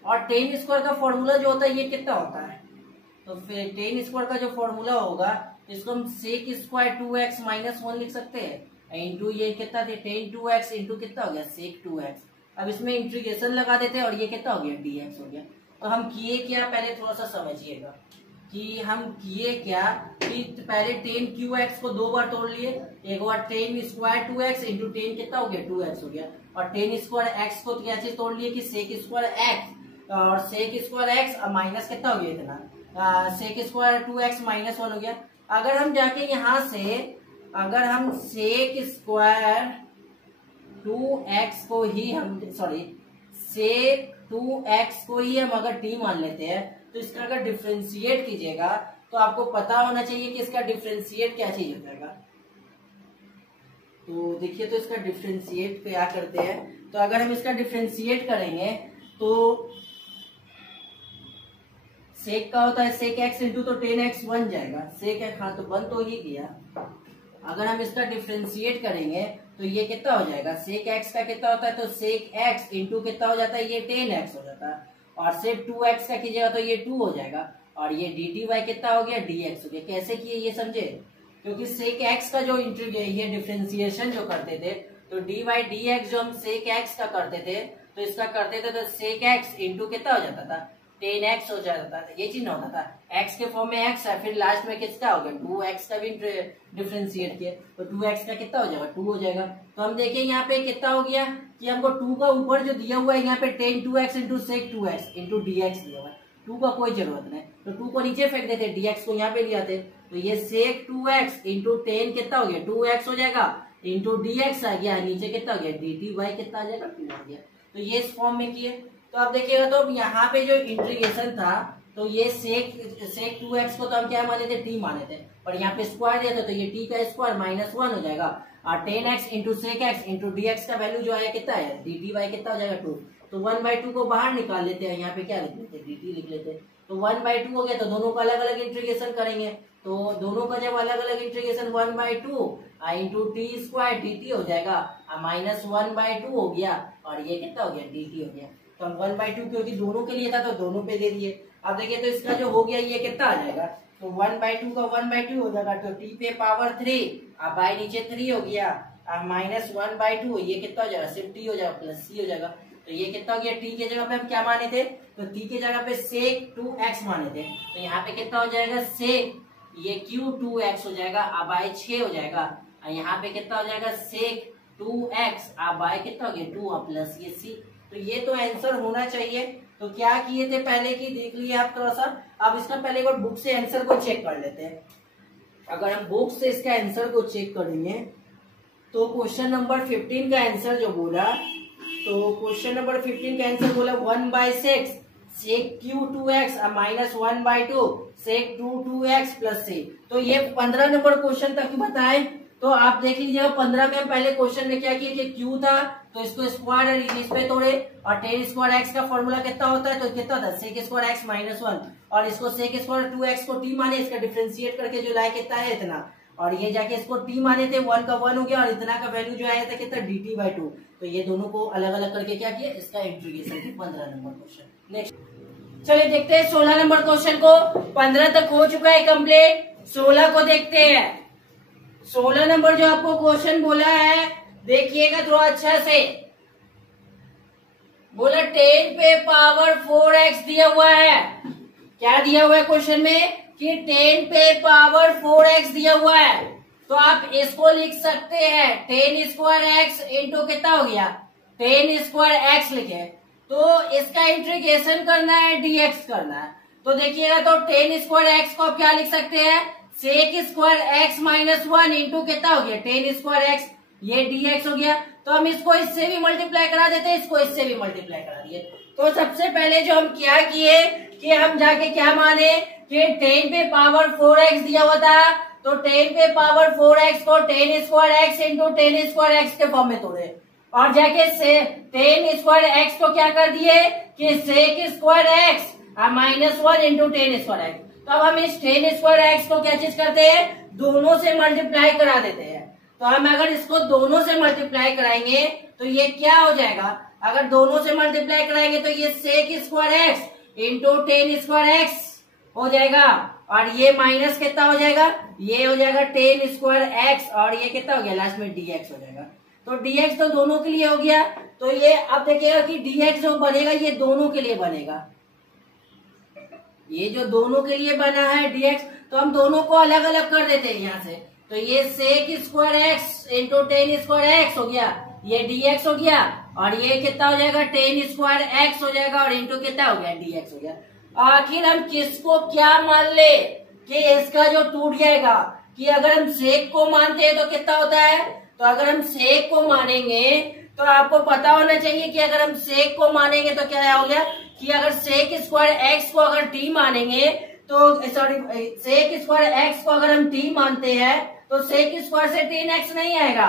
और 10 स्क्वायर का फॉर्मूला जो होता है ये कितना होता है, तो फिर 10 स्क्वायर का जो फॉर्मूला होगा इसको हम सेक स्क्वायर 2x -1 लिख सकते हैं, इंटू ये कितना थे 10 2x इंटू कितना हो गया सेक 2x। अब इसमें इंटीग्रेशन लगा देते हैं और ये कितना हो गया dx हो गया। तो हम किए क्या, पहले थोड़ा सा समझिएगा कि हम किए क्या, कि पहले 10⁵x को 2 बार तोड़ लिए, एक बार 10 स्क्वायर 2x इंटू 10 कितना हो गया 2x हो गया, और 10 स्क्वायर x को कैसे तोड़ लिए कि सेक स्क्वायर x, और सेक स्क्वायर x अब माइनस कितना हो गया इतना, सेक स्क्वायर 2x -1 हो गया। अगर हम जाके यहाँ से अगर हम सेक स्क्वायर 2x को ही हम सेक 2x को ही हम अगर t मान लेते हैं, तो इसका अगर डिफ्रेंशिएट कीजिएगा तो आपको पता होना चाहिए कि इसका डिफ्रेंशिएट क्या चीज हो जाएगा। तो देखिए, तो इसका डिफ्रेंशिएट क्या करते हैं, तो अगर हम इसका डिफ्रेंशिएट करेंगे तो सेक का होता है सेक x इंटू तो 10x बन जाएगा, सेक x हाँ तो बन तो ही गया। अगर हम इसका डिफ्रेंशिएट करेंगे तो ये कितना हो जाएगा, सेक x का कितना होता है, तो सेक x इंटू कितना हो जाता है, ये 10x हो जाता है, और सेक 2x का कीजिएगा तो ये 2 हो जाएगा, और ये dt कितना हो गया dx हो गया। कैसे किए ये समझे, क्योंकि सेक x का जो ये डिफ्रेंशिएशन जो करते थे, तो dy dx जो हम सेक x का करते थे तो इसका करते थे तो सेक x इंटू कितना हो जाता था 10x हो जाता था, ये चीज होता था, x के फॉर्म में x है, फिर लास्ट में किसका हो गया 2x का भी डिफ्रेंशिएट किया तो 2x का कितना हो जाएगा 2 हो जाएगा। तो हम देखिए यहाँ पे कितना हो गया कि हमको 2 का ऊपर जो दिया हुआ है यहाँ पे 10 2x into sec 2x into dx दिया हुआ है, 2 का कोई जरूरत नहीं, तो 2 को नीचे फेंक देते, dx को यहाँ पे ले आते, तो ये सेक 2x इंटू 10 कितना हो गया 2x हो जाएगा, इंटू dx आ गया, नीचे कितना हो गया dt कितना आ जाएगा 2 आ गया। तो ये इस फॉर्म में किए। तो आप देखिएगा तो यहाँ पे जो इंटीग्रेशन था तो ये सेक 2x को तो हम क्या माने थे t माने थे, और यहाँ पे स्क्वायर दिया था तो ये t का स्क्वायर -1 हो जाएगा, और 10x into sec x into dx का वैल्यू जो है कितना है dt कितना हो जाएगा 2। तो 1/2 को बाहर निकाल लेते हैं, यहाँ पे क्या लिख लेते dt लिख लेते, तो 1/2 हो गया, तो दोनों का अलग अलग इंटीग्रेशन करेंगे, तो दोनों का जब अलग अलग integration 1/2 into T square dt हो जाएगा, -1/2 हो गया, और ये कितना हो गया dt हो गया। तो हम 1/2 क्योंकि दोनों के लिए था तो दोनों पे दे दिए। अब देखिए तो इसका जो हो गया ये कितना आ जाएगा, तो 1/2 का 1/2 हो जाएगा, तो t पे पावर 3 अब बाई नीचे 3 हो गया, -1/2, ये कितना हो जाएगा, सिर्फ टी हो जाएगा प्लस सी हो जाएगा। तो ये कितना हो गया, टी के जगह पे हम क्या माने थे, तो टी के जगह पे सेक 2x माने थे, तो यहाँ पे कितना हो जाएगा, सेक ये क्यू 2x हो जाएगा, अब बाय 6 हो जाएगा, और यहाँ पे कितना हो जाएगा, सेक 2x, अब बाय कितना हो गया 2 प्लस ये सी। तो ये तो आंसर होना चाहिए। तो क्या किए थे पहले की देख लिए आप थोड़ा सा। अब इसका पहले एक बार बुक से आंसर को चेक कर लेते हैं। अगर हम बुक से इसका आंसर को चेक करेंगे तो क्वेश्चन नंबर 15 का आंसर जो बोला, तो क्वेश्चन नंबर 15 का आंसर बोला 1/6 सेक क्यू 2x -1/2 सेक 2x प्लस सी। तो ये 15 नंबर क्वेश्चन तक बताए। तो आप देख लीजिएगा 15 में पहले क्वेश्चन में क्या किया कि क्यू था तो इसको स्क्वायर इस पे तोड़े, और टेन स्क्वायर एक्स का फॉर्मूला कितना होता है, तो कितना था सेक स्क्वायर एक्स -1, और इसको सेक स्क्वायर 2x को टी माने, इसका डिफ्रेंशिएट करके जो लाए कितना है इतना, और ये जाके इसको टी माने थे 1 का 1 हो गया, और इतना का वैल्यू जो आया था कितना dt/2। तो ये दोनों को अलग अलग करके क्या किया, इसका इंटीग्रेशन किया। 15 नंबर क्वेश्चन। नेक्स्ट चलिए देखते हैं 16 नंबर क्वेश्चन को। 15 तक हो चुका है कंप्लीट, 16 को देखते हैं। 16 नंबर जो आपको क्वेश्चन बोला है देखिएगा थोड़ा अच्छा से। बोला 10 पे पावर 4x दिया हुआ है। क्या दिया हुआ है क्वेश्चन में कि 10 पे पावर 4x दिया हुआ है। तो आप इसको लिख सकते हैं 10 स्क्वायर एक्स इंटू कितना हो गया 10 स्क्वायर एक्स लिखे। तो इसका इंटीग्रेशन करना है, dx करना है। तो देखिएगा तो 10 स्क्वायर एक्स को आप क्या लिख सकते हैं, सेक स्क्वायर एक्स -1 इंटू कितना हो गया 10 स्क्वायर एक्स, ये dx हो गया। तो हम इसको इससे भी मल्टीप्लाई करा देते हैं, इसको इससे भी मल्टीप्लाई करा दिए। तो सबसे पहले जो हम क्या किए कि हम जाके क्या माने कि 10 पे पावर 4x दिया हुआ था, तो 10 पे पावर 4x को 10 square x into 10 square x के फॉर्म में तोड़े, और जाके से 10 स्क्वायर एक्स को क्या कर दिए कि sec square x -1 into 10 square x. तो अब हम इस 10 स्क्वायर एक्स को क्या चीज करते हैं, दोनों से मल्टीप्लाई करा देते हैं। तो हम अगर इसको दोनों से मल्टीप्लाई कराएंगे तो ये क्या हो जाएगा, अगर दोनों से मल्टीप्लाई कराएंगे तो ये sec square x into 10 square x हो जाएगा, और ये माइनस कितना हो जाएगा, ये हो जाएगा 10 स्क्वायर एक्स, और ये कितना हो गया लास्ट में dx हो जाएगा। तो dx तो दोनों के लिए हो गया। तो ये अब देखिएगा कि dx जो बनेगा ये दोनों के लिए बनेगा, ये जो दोनों के लिए बना है dx, तो हम दोनों को अलग अलग कर देते हैं यहाँ से। तो ये sec square x into 10 square x हो गया, ये dx हो गया, और ये कितना हो जाएगा 10 स्क्वायर एक्स हो जाएगा, और इंटू कितना हो गया dx हो गया। आखिर हम किसको क्या मान ले कि इसका जो टूट जाएगा, कि अगर हम सेक को मानते हैं तो कितना होता है, तो अगर हम सेक को मानेंगे तो आपको पता होना चाहिए कि अगर हम सेक को मानेंगे तो क्या हो गया कि अगर सेक स्क्वायर एक्स को अगर टी मानेंगे तो सॉरी सेक स्क्वायर एक्स को अगर हम टी मानते हैं तो सेक स्क्वायर से 10x नहीं आएगा।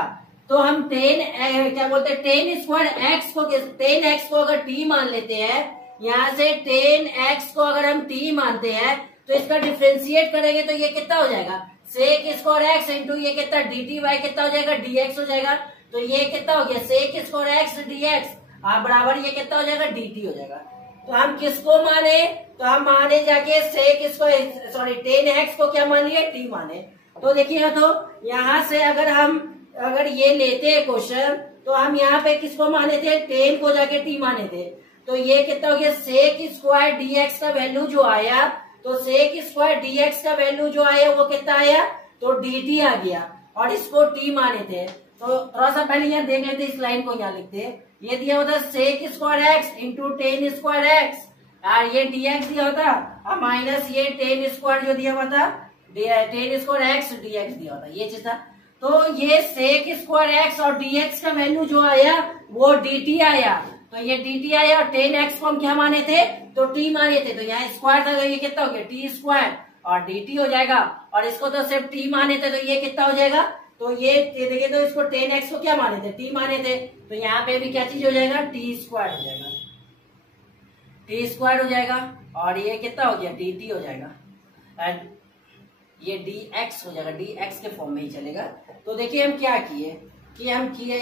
तो हम 10 स्क्वायर एक्स को 10x को अगर टी मान लेते हैं, यहाँ से 10x को अगर हम t मानते हैं तो इसका डिफ्रेंशिएट करेंगे तो ये कितना हो जाएगा सेक स्क्वायर एक्स इंटू ये कितना dt कितना हो जाएगा dx हो जाएगा। तो ये कितना हो गया सेक स्क्वायर एक्स dx बराबर ये कितना हो जाएगा dt हो जाएगा। तो हम किसको माने, तो हम माने जाके सेक स्क्वायर सॉरी 10x को क्या मान लिया t माने। तो देखिएगा तो यहाँ से अगर ये लेते हैं क्वेश्चन तो हम यहाँ पे किसको माने थे 10 को जाके t माने थे। तो ये कितना हो गया सेक स्क्वायर dx का वैल्यू जो आया, तो सेक स्क्वायर dx का वैल्यू जो आया वो कितना आया तो dt आ गया, और इसको t माने थे। तो थोड़ा सा पहले यहाँ देख लेते इस लाइन को यहाँ लिखते हैं। ये दिया होता sec square x into 10 square x, और ये dx दिया होता और माइनस ये 10 स्क्वायर जो दिया हुआ था 10 स्क्वायर एक्स dx दिया होता, ये चीज था। तो ये सेक स्क्वायर एक्स और dx का वैल्यू जो आया वो dt आया। तो ये dt आया और 10x को हम क्या माने थे तो t माने थे। तो यहाँ स्क्वायर था तो ये कितना हो गया t स्क्वायर और dt हो जाएगा, और इसको तो सिर्फ t माने थे तो ये कितना हो जाएगा। तो ये देखिए तो इसको 10x को क्या माने थे t माने थे, तो यहाँ पे भी क्या चीज हो जाएगा t स्क्वायर हो जाएगा, t स्क्वायर हो जाएगा, और ये कितना हो गया dt हो जाएगा, एंड ये dx हो जाएगा, dx के फॉर्म में ही चलेगा। तो देखिए हम क्या किए कि हम किए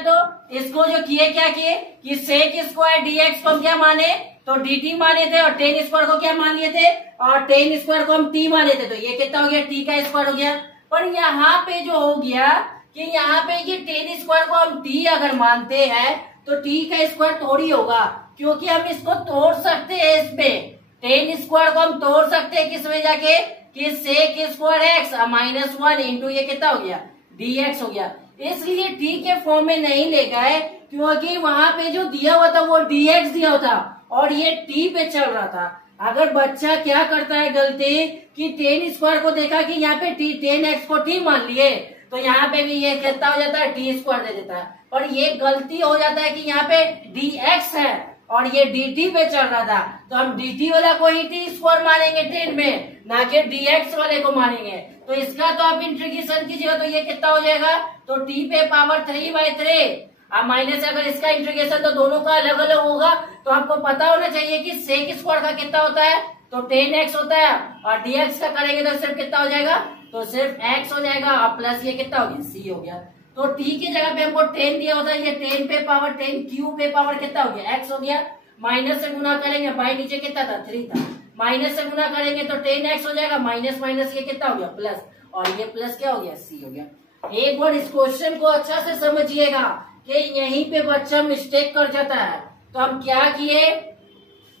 तो इसको जो किए क्या किए कि सेक स्क्वायर dx को हम क्या माने तो dt माने थे और टेन स्क्वायर को क्या मान लिए थे, और टेन स्क्वायर को हम t माने थे, तो ये कितना हो गया, t का स्क्वायर हो गया। पर यहाँ पे जो हो गया कि यहाँ पे ये टेन स्क्वायर को हम t अगर मानते हैं तो t का स्क्वायर थोड़ी होगा, क्योंकि हम इसको तोड़ सकते हैं। इसमें टेन स्क्वायर को हम तोड़ सकते हैं किसमें जाके, कि sec square x minus one into ये कितना हो गया, dx हो गया। इसलिए t के फॉर्म में नहीं ले गए, क्योंकि वहां पे जो दिया हुआ था वो dx दिया हुआ था और ये t पे चल रहा था। अगर बच्चा क्या करता है गलती, कि टेन स्क्वायर को देखा कि यहाँ पे टेन एक्स को t मान लिए, तो यहाँ पे भी ये कितना हो जाता है, टी स्क्वायर दे देता है। पर ये गलती हो जाता है कि यहाँ पे dx है और ये dt पे चल रहा था, तो हम dt वाला को ही टी स्क्वायर मानेंगे टेन में, ना कि dx वाले को मानेंगे। तो इसका तो आप इंटीग्रेशन कीजिएगा तो ये कितना हो जाएगा, तो t पे पावर 3/3 अब माइनस, अगर इसका इंटीग्रेशन तो दोनों का अलग अलग होगा, तो आपको पता होना चाहिए कि सेक स्क्वायर का कितना होता है, तो 10x होता है, और dx का करेंगे तो सिर्फ कितना हो जाएगा, तो सिर्फ x हो जाएगा, और प्लस ये कितना हो गया, c हो गया। तो t की जगह पे हमको 10 दिया होता है, ये 10 पे पावर 10 क्यू पे पावर कितना हो गया, x हो गया। माइनस से गुना करेंगे, बाई नीचे कितना था, 3 था, माइनस से गुना करेंगे तो 10x हो जाएगा, माइनस माइनस ये कितना हो गया, प्लस, और ये प्लस क्या हो गया, c हो गया। एक बार इस क्वेश्चन को अच्छा से समझिएगा कि यहीं पे बच्चा मिस्टेक कर जाता है। तो हम क्या किए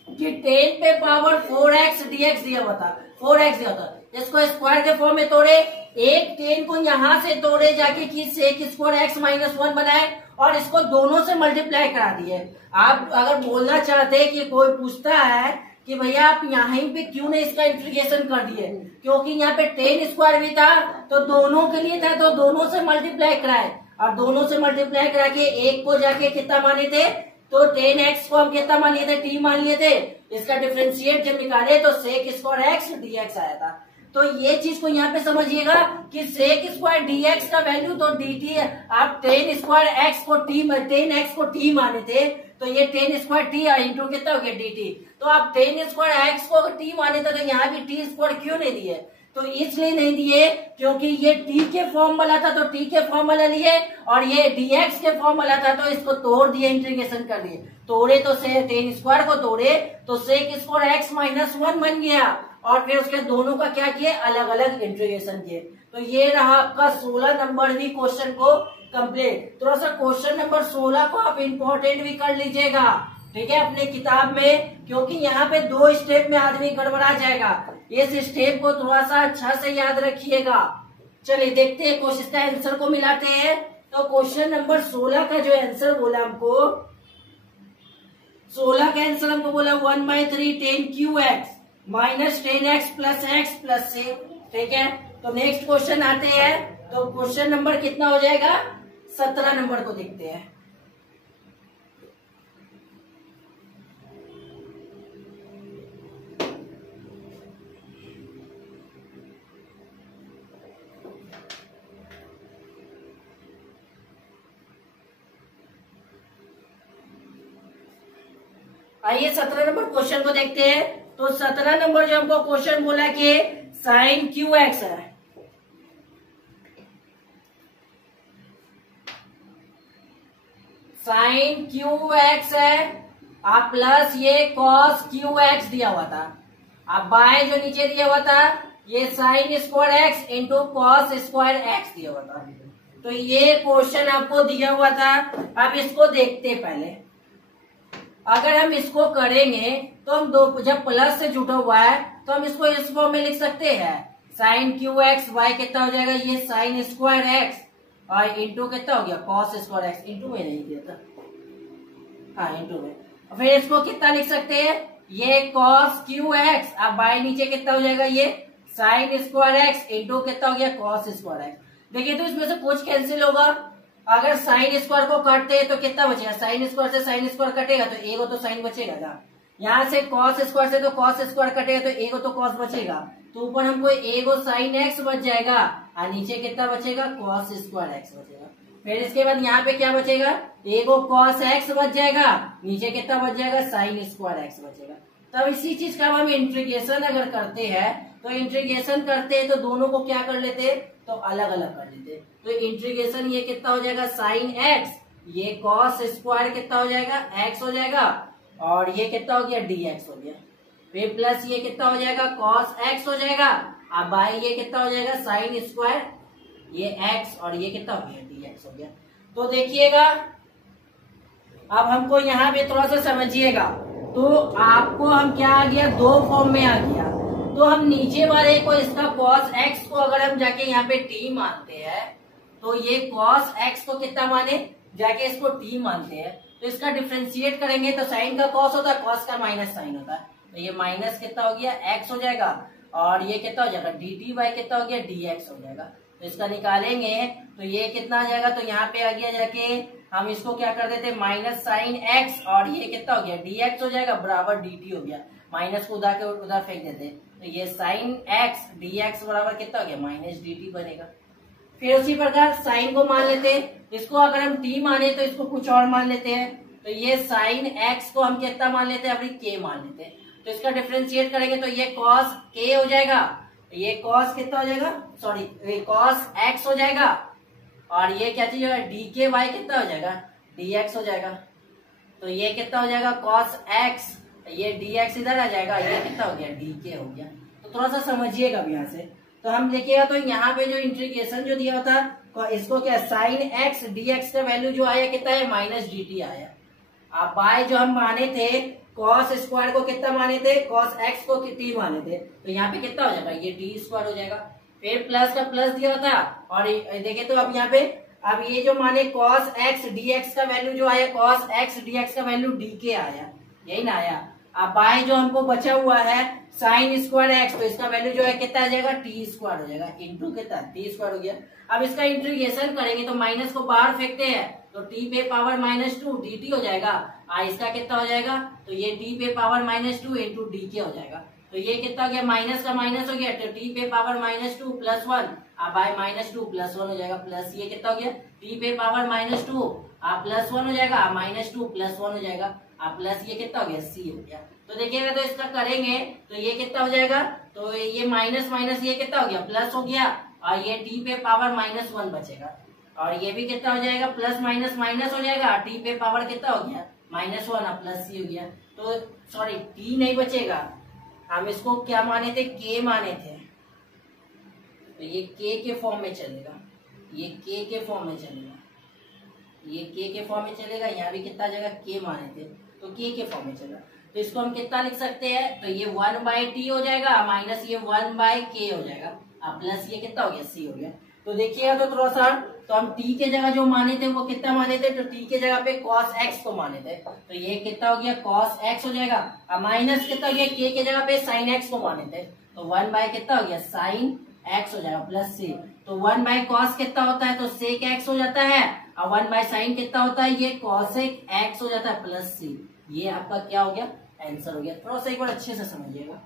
कि 10 पे पावर 4x dx दिया हुआ था, 4x दिया था, इसको स्क्वायर के फॉर्म में तोड़े, एक 10 को यहाँ से तोड़े जाके कि सेक स्क्वायर x माइनस 1 बनाए और इसको दोनों से मल्टीप्लाई करा दिए। आप अगर बोलना चाहते हैं कि कोई पूछता है कि भैया आप यहाँ पे क्यों नहीं इसका इंटीग्रेशन कर दिए, क्योंकि यहाँ पे 10 स्क्वायर भी था तो दोनों के लिए था, तो दोनों से मल्टीप्लाई कराए, और दोनों से मल्टीप्लाई करा के एक को जाके कितना माने थे, तो 10x को हम कितना मान लिए थे, t मान लिए थे। इसका डिफरेंशिएट जब निकाले तो सेक स्क्वायर x dx आया था। तो ये चीज को यहाँ पे समझिएगा कि सेक स्क्वायर dx का वैल्यू तो dt, आप 10 स्क्वायर x को t, 10x को t माने थे, तो ये 10 स्क्वायर t इंटू कितना हो गया dt। तो आप 10 स्क्वायर x को t माने थे, तो यहाँ भी t स्क्वायर क्यों नहीं दिए, तो इसलिए नहीं दिए क्योंकि ये t के फॉर्म वाला था तो t के फॉर्म वाला लिए, और ये dx के फॉर्म वाला था तो इसको तोड़ दिए, इंटीग्रेशन कर दिए। तोड़े तो से 10 स्क्वायर को तोड़े तो सेक स्क्वायर x माइनस 1 बन गया, और फिर उसके दोनों का क्या किए, अलग अलग इंटीग्रेशन किए। तो ये रहा आपका 16 नंबर भी क्वेश्चन को कंप्लीट। थोड़ा सा क्वेश्चन नंबर 16 को आप इम्पोर्टेंट भी कर लीजिएगा, ठीक है, अपने किताब में, क्योंकि यहाँ पे 2 स्टेप में आदमी गड़बड़ा जाएगा। इस स्टेप को थोड़ा सा अच्छा से याद रखिएगा। चलिए देखते हैं क्वेश्चन का आंसर को मिलाते हैं। तो क्वेश्चन नंबर 16 का जो आंसर बोला हमको, 16 का आंसर हमको बोला 1/3 10qx minus 10x plus x plus c, ठीक है। तो नेक्स्ट क्वेश्चन आते हैं। तो क्वेश्चन नंबर कितना हो जाएगा, 17 नंबर को देखते हैं। आइए 17 नंबर क्वेश्चन को देखते हैं। तो 17 नंबर जो हमको क्वेश्चन बोला कि साइन क्यू एक्स है, साइन क्यू एक्स है, आप प्लस ये कॉस क्यू एक्स दिया हुआ था, आप बाय जो नीचे दिया हुआ था ये sign square x into cos square x दिया हुआ था। तो ये क्वेश्चन आपको दिया हुआ था। अब इसको देखते पहले, अगर हम इसको करेंगे तो हम दो, जब प्लस से जुटा हुआ है तो हम इसको इस फॉर्म में लिख सकते हैं, साइन क्यू एक्स वाई कितना हो जाएगा, ये साइन स्क्वायर एक्स और इंटू कितना हो गया कॉस स्क्वायर एक्स, इंटू में नहीं दिया था, हाँ इंटू में। फिर इसको कितना लिख सकते हैं, ये कॉस क्यू एक्स, अब बाई नीचे कितना हो जाएगा, ये साइन स्क्वायर एक्स इंटू कितना हो गया कॉस स्क्वायर एक्स। देखिए तो इसमें से कुछ कैंसिल होगा, अगर साइन स्क्वायर को काटते हैं तो कितना बचेगा, साइन स्क्वायर से साइन स्क्वायर कटेगा तो एगो तो साइन बचेगा ना, यहाँ से कॉस स्क्वायर से तो कॉस स्क्वायर कटेगा तो एगो तो कॉस बचेगा, तो ऊपर हमको एगो साइन एक्स बच जाएगा और नीचे कितना बचेगा कॉस स्क्वायर एक्स बचेगा। फिर इसके बाद यहाँ पे क्या बचेगा, एगो कॉस एक्स बच जाएगा, नीचे कितना बच जाएगा साइन स्क्वायर एक्स बचेगा। तब इसी चीज का हम इंटीग्रेशन अगर करते हैं तो इंटीग्रेशन करते हैं तो दोनों को क्या कर लेते, तो अलग अलग कर लेते। तो इंटीग्रेशन ये कितना हो जाएगा साइन एक्स, ये कॉस स्क्वायर कितना हो जाएगा एक्स हो जाएगा, और ये कितना हो गया dx हो गया। फिर प्लस ये कितना हो जाएगा cos x हो जाएगा। अब बाई ये कितना हो जाएगा साइन स्क्वायर ये x और ये कितना हो गया dx हो गया। तो देखिएगा अब हमको यहाँ पे थोड़ा सा समझिएगा। तो आपको हम क्या आ गया दो फॉर्म में आ गया। तो हम नीचे वाले को इसका cos x को अगर हम जाके यहाँ पे t मानते हैं तो ये cos x को कितना माने जाके इसको t मानते हैं। तो इसका डिफ्रेंशिएट करेंगे तो साइन का cos होता है cos का माइनस साइन होता है। तो ये माइनस कितना हो गया x हो जाएगा और ये कितना हो जाएगा dt बाई कितना हो गया dx हो जाएगा। तो इसका निकालेंगे तो ये कितना आ जाएगा। तो यहाँ पे आ गया जाके हम इसको क्या कर देते माइनस साइन x और ये कितना हो गया dx हो जाएगा बराबर dt हो गया। माइनस को उधर के उधर फेंक देते तो ये साइन x dx बराबर कितना हो गया माइनस dt बनेगा। फिर उसी प्रकार साइन को मान लेते इसको अगर हम t माने तो इसको कुछ और मान लेते हैं। तो ये साइन x को हम कितना मान लेते हैं अपनी k मान लेते हैं। तो इसका डिफरेंशिएट करेंगे तो ये cos k हो जाएगा। ये cos कितना हो जाएगा सॉरी ये cos x हो जाएगा और ये क्या चीज है डी के वाई कितना हो जाएगा dx हो जाएगा। तो ये कितना हो जाएगा cos x ये dx इधर आ जाएगा ये कितना हो गया dk हो गया। तो थोड़ा सा समझिएगा अब यहाँ से। तो हम देखिएगा तो यहाँ पे जो इंटीग्रेशन जो दिया था इसको क्या साइन x dx का वैल्यू जो आया कितना है माइनस dt आया। अब बाय जो हम माने थे cos स्क्वायर को कितना माने थे cos x को t माने थे। तो यहाँ पे कितना हो जाएगा ये t स्क्वायर हो जाएगा। फिर प्लस का प्लस दिया था और देखे तो अब यहाँ पे अब ये जो माने cos x dx का वैल्यू जो आया cos x dx का वैल्यू dk आया यही ना आया। अब बाय जो हमको बचा हुआ है साइन स्क्वायर x तो इसका वैल्यू जो है कितना आ जाएगा टी स्क्वायर हो जाएगा इंटू कितना टी स्क्वायर हो गया। अब इसका इंटीग्रेशन करेंगे तो माइनस को बाहर फेंकते हैं तो टी पे पावर माइनस 2 dt हो जाएगा। इसका कितना हो जाएगा तो ये टी पे पावर माइनस 2 इंटू डी के हो जाएगा। तो ये कितना हो गया माइनस का माइनस हो गया तो टी पे पावर माइनस 2 प्लस 1 अब बाय माइनस 2 प्लस 1 हो जाएगा। प्लस ये कितना हो गया टी पे पावर माइनस 2 प्लस 1 हो जाएगा माइनस 2 प्लस 1 हो जाएगा प्लस ये कितना हो गया सी हो गया। तो देखिएगा तो इसका करेंगे तो ये कितना हो जाएगा तो ये माइनस माइनस ये कितना हो गया प्लस हो गया और ये टी पे पावर माइनस 1 बचेगा और ये भी कितना हो जाएगा प्लस माइनस माइनस हो जाएगा टी पे पावर कितना हो गया माइनस 1 प्लस सी हो गया। तो सॉरी टी नहीं बचेगा हम इसको क्या माने थे के माने थे। तो ये के फॉर्म में चलेगा ये के फॉर्म में चलेगा ये के फॉर्म में चलेगा। यहाँ भी कितना जगह के माने थे तो के फॉर्म में चलेगा। तो इसको हम कितना लिख सकते हैं तो ये 1 बाई टी हो जाएगा माइनस ये 1 बाई के हो जाएगा प्लस ये कितना हो गया सी हो गया। तो देखिएगा तो थोड़ा सा तो हम t के जगह जो माने थे वो कितना माने थे तो t के जगह पे cos x को माने थे। तो ये कितना हो गया cos x हो जाएगा अब माइनस कितना हो गया k के जगह पे sin x को माने थे तो 1 बाय कितना हो गया sin x हो जाएगा प्लस c। तो 1 बाय cos कितना होता है तो sec x हो जाता है और 1 बाय sin कितना होता है ये cosec x हो जाता है प्लस c। ये आपका क्या हो गया आंसर हो गया। थोड़ा सा एक बार अच्छे से समझिएगा।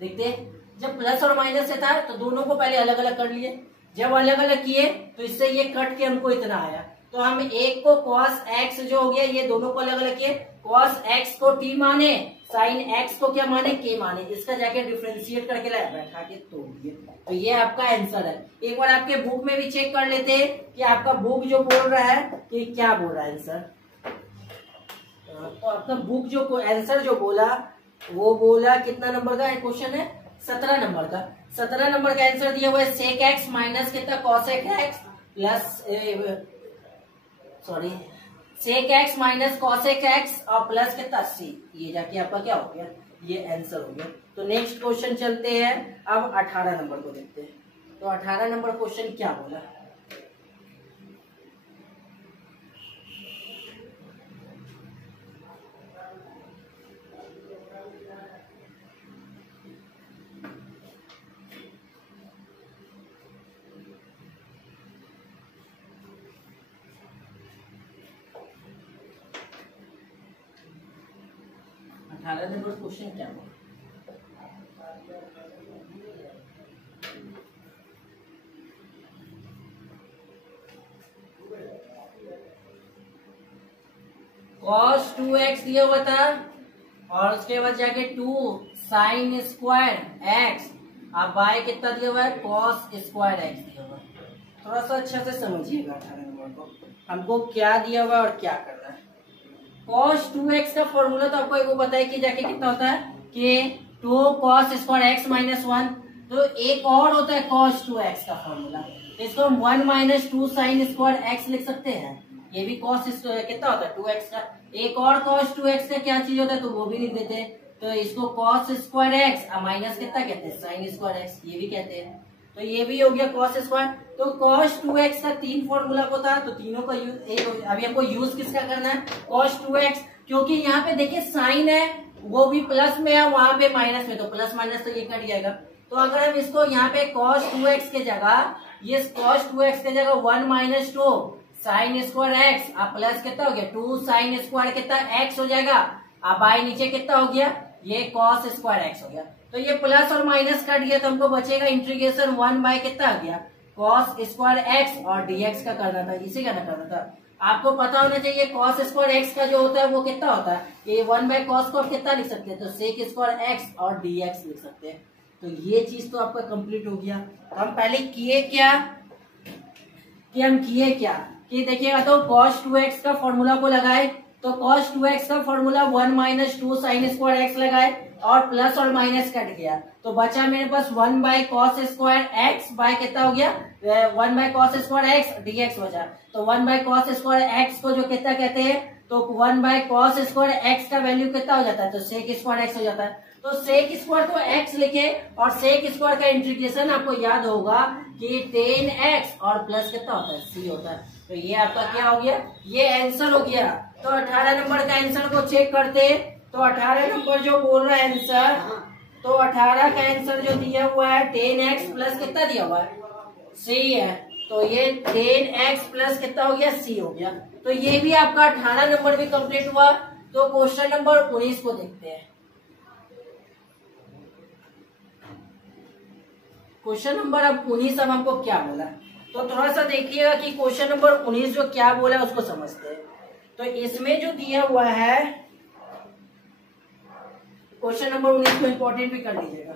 देखते जब प्लस और माइनस से था तो दोनों को पहले अलग अलग कर लिए जब अलग अलग किए तो इससे ये कट के हमको इतना आया। तो हम एक को cos x जो हो गया ये दोनों को अलग अलग किए cos x को t माने sin x को क्या माने k माने इसका जाके डिफरेंशिएट करके लाया बैठा के तोड़ दिए। तो ये आपका आंसर है। एक बार आपके बुक में भी चेक कर लेते हैं कि आपका बुक जो बोल रहा है कि क्या बोल रहा है आंसर। तो आपका बुक जो आंसर जो बोला वो बोला कितना नंबर का क्वेश्चन है 17 नंबर का। 17 नंबर का आंसर दिया हुआ है सेक एक्स माइनस कितना cosec x plus sorry sec x minus cosec x और प्लस कितना सी। ये जाके आपका क्या हो गया ये आंसर हो गया। तो नेक्स्ट क्वेश्चन चलते हैं अब 18 नंबर को देखते हैं। तो 18 नंबर क्वेश्चन क्या बोला नंबर क्वेश्चन क्या हुआ cos 2x दिया हुआ था और उसके बाद जाके 2 sin स्क्वायर x अब बाय कितना दिया हुआ है cos स्क्वायर x दिया हुआ। थोड़ा सा अच्छा से समझिएगा 18 नंबर को हमको क्या दिया हुआ और क्या करना है। cos 2x का फॉर्मूला तो आपको एक वो पता है कि जाके कितना होता है कि 2 cos स्क्वायर x माइनस 1। तो एक और होता है cos 2x का फॉर्मूला, इसको हम 1 माइनस 2 साइन स्क्वायर x लिख सकते हैं। ये भी cos कितना होता है 2x का। एक और cos 2x का क्या चीज होता है तो वो भी लिख देते हैं। तो इसको cos स्क्वायर x माइनस कितना कहते हैं sin स्क्वायर x, ये भी कहते हैं। तो ये भी हो गया cos स्क्वायर। तो cos 2x का 3 फॉर्मूला को था, तो तीनों का यूज अभी हमको यूज किसका करना है cos 2x, क्योंकि यहाँ पे देखिए साइन है वो भी प्लस में है, वहां पे माइनस में, तो प्लस माइनस तो ये कट जाएगा। तो अगर हम इसको यहाँ पे cos 2x के जगह, ये cos 2x के जगह 1 माइनस 2 साइन स्क्वायर एक्स, अब प्लस कितना हो गया 2 साइन स्क्वायर कितना एक्स हो जाएगा। अब बाई नीचे कितना हो गया ये cos स्क्वायर एक्स हो गया। तो ये प्लस और माइनस कट गया तो हमको बचेगा इंटीग्रेशन 1 बाय कितना आ गया cos स्क्वायर एक्स, और dx का करना था, इसी का ना करना था। आपको पता होना चाहिए cos स्क्वायर एक्स का जो होता है वो कितना होता है, ये 1 बाय cos को आप कितना लिख सकते हैं, तो sec स्क्वायर एक्स और dx लिख सकते हैं। तो ये चीज तो आपका कंप्लीट हो गया। तो हम पहले किए क्या कि देखिएगा तो cos 2x का फॉर्मूला को लगाए, तो cos 2x का formula 1 minus 2 sign square x लगाए और प्लस और माइनस कट गया, तो बचा मेरे पास 1 by cos square x by कितना हो गया 1 by cos square x dx बचा। तो 1 बाय cos स्क्वायर एक्स को जो कितना कहते हैं, तो 1 बाय cos स्क्वायर एक्स का वैल्यू कितना हो जाता है, तो sec स्क्वायर एक्स हो जाता है। तो sec स्क्वायर तो x लिखे, और sec स्क्वायर का इंटीग्रेशन आपको याद होगा कि 10x और प्लस कितना होता है c होता है। तो ये आपका क्या हो गया, ये आंसर हो गया। तो 18 नंबर का आंसर को चेक करते, तो 18 नंबर जो बोल रहा है आंसर, तो 18 का आंसर जो दिया हुआ है 10x प्लस कितना दिया हुआ है c है, तो ये 10x प्लस कितना हो गया c हो गया। तो ये भी आपका 18 नंबर भी कंप्लीट हुआ। तो क्वेश्चन नंबर 19 को देखते हैं। क्वेश्चन नंबर अब 19 अब हमको क्या बोला, तो थोड़ा सा देखिएगा कि क्वेश्चन नंबर 19 जो क्या बोला उसको समझते हैं। तो इसमें जो दिया हुआ है क्वेश्चन नंबर 19 को इंपॉर्टेंट भी कर लीजिएगा।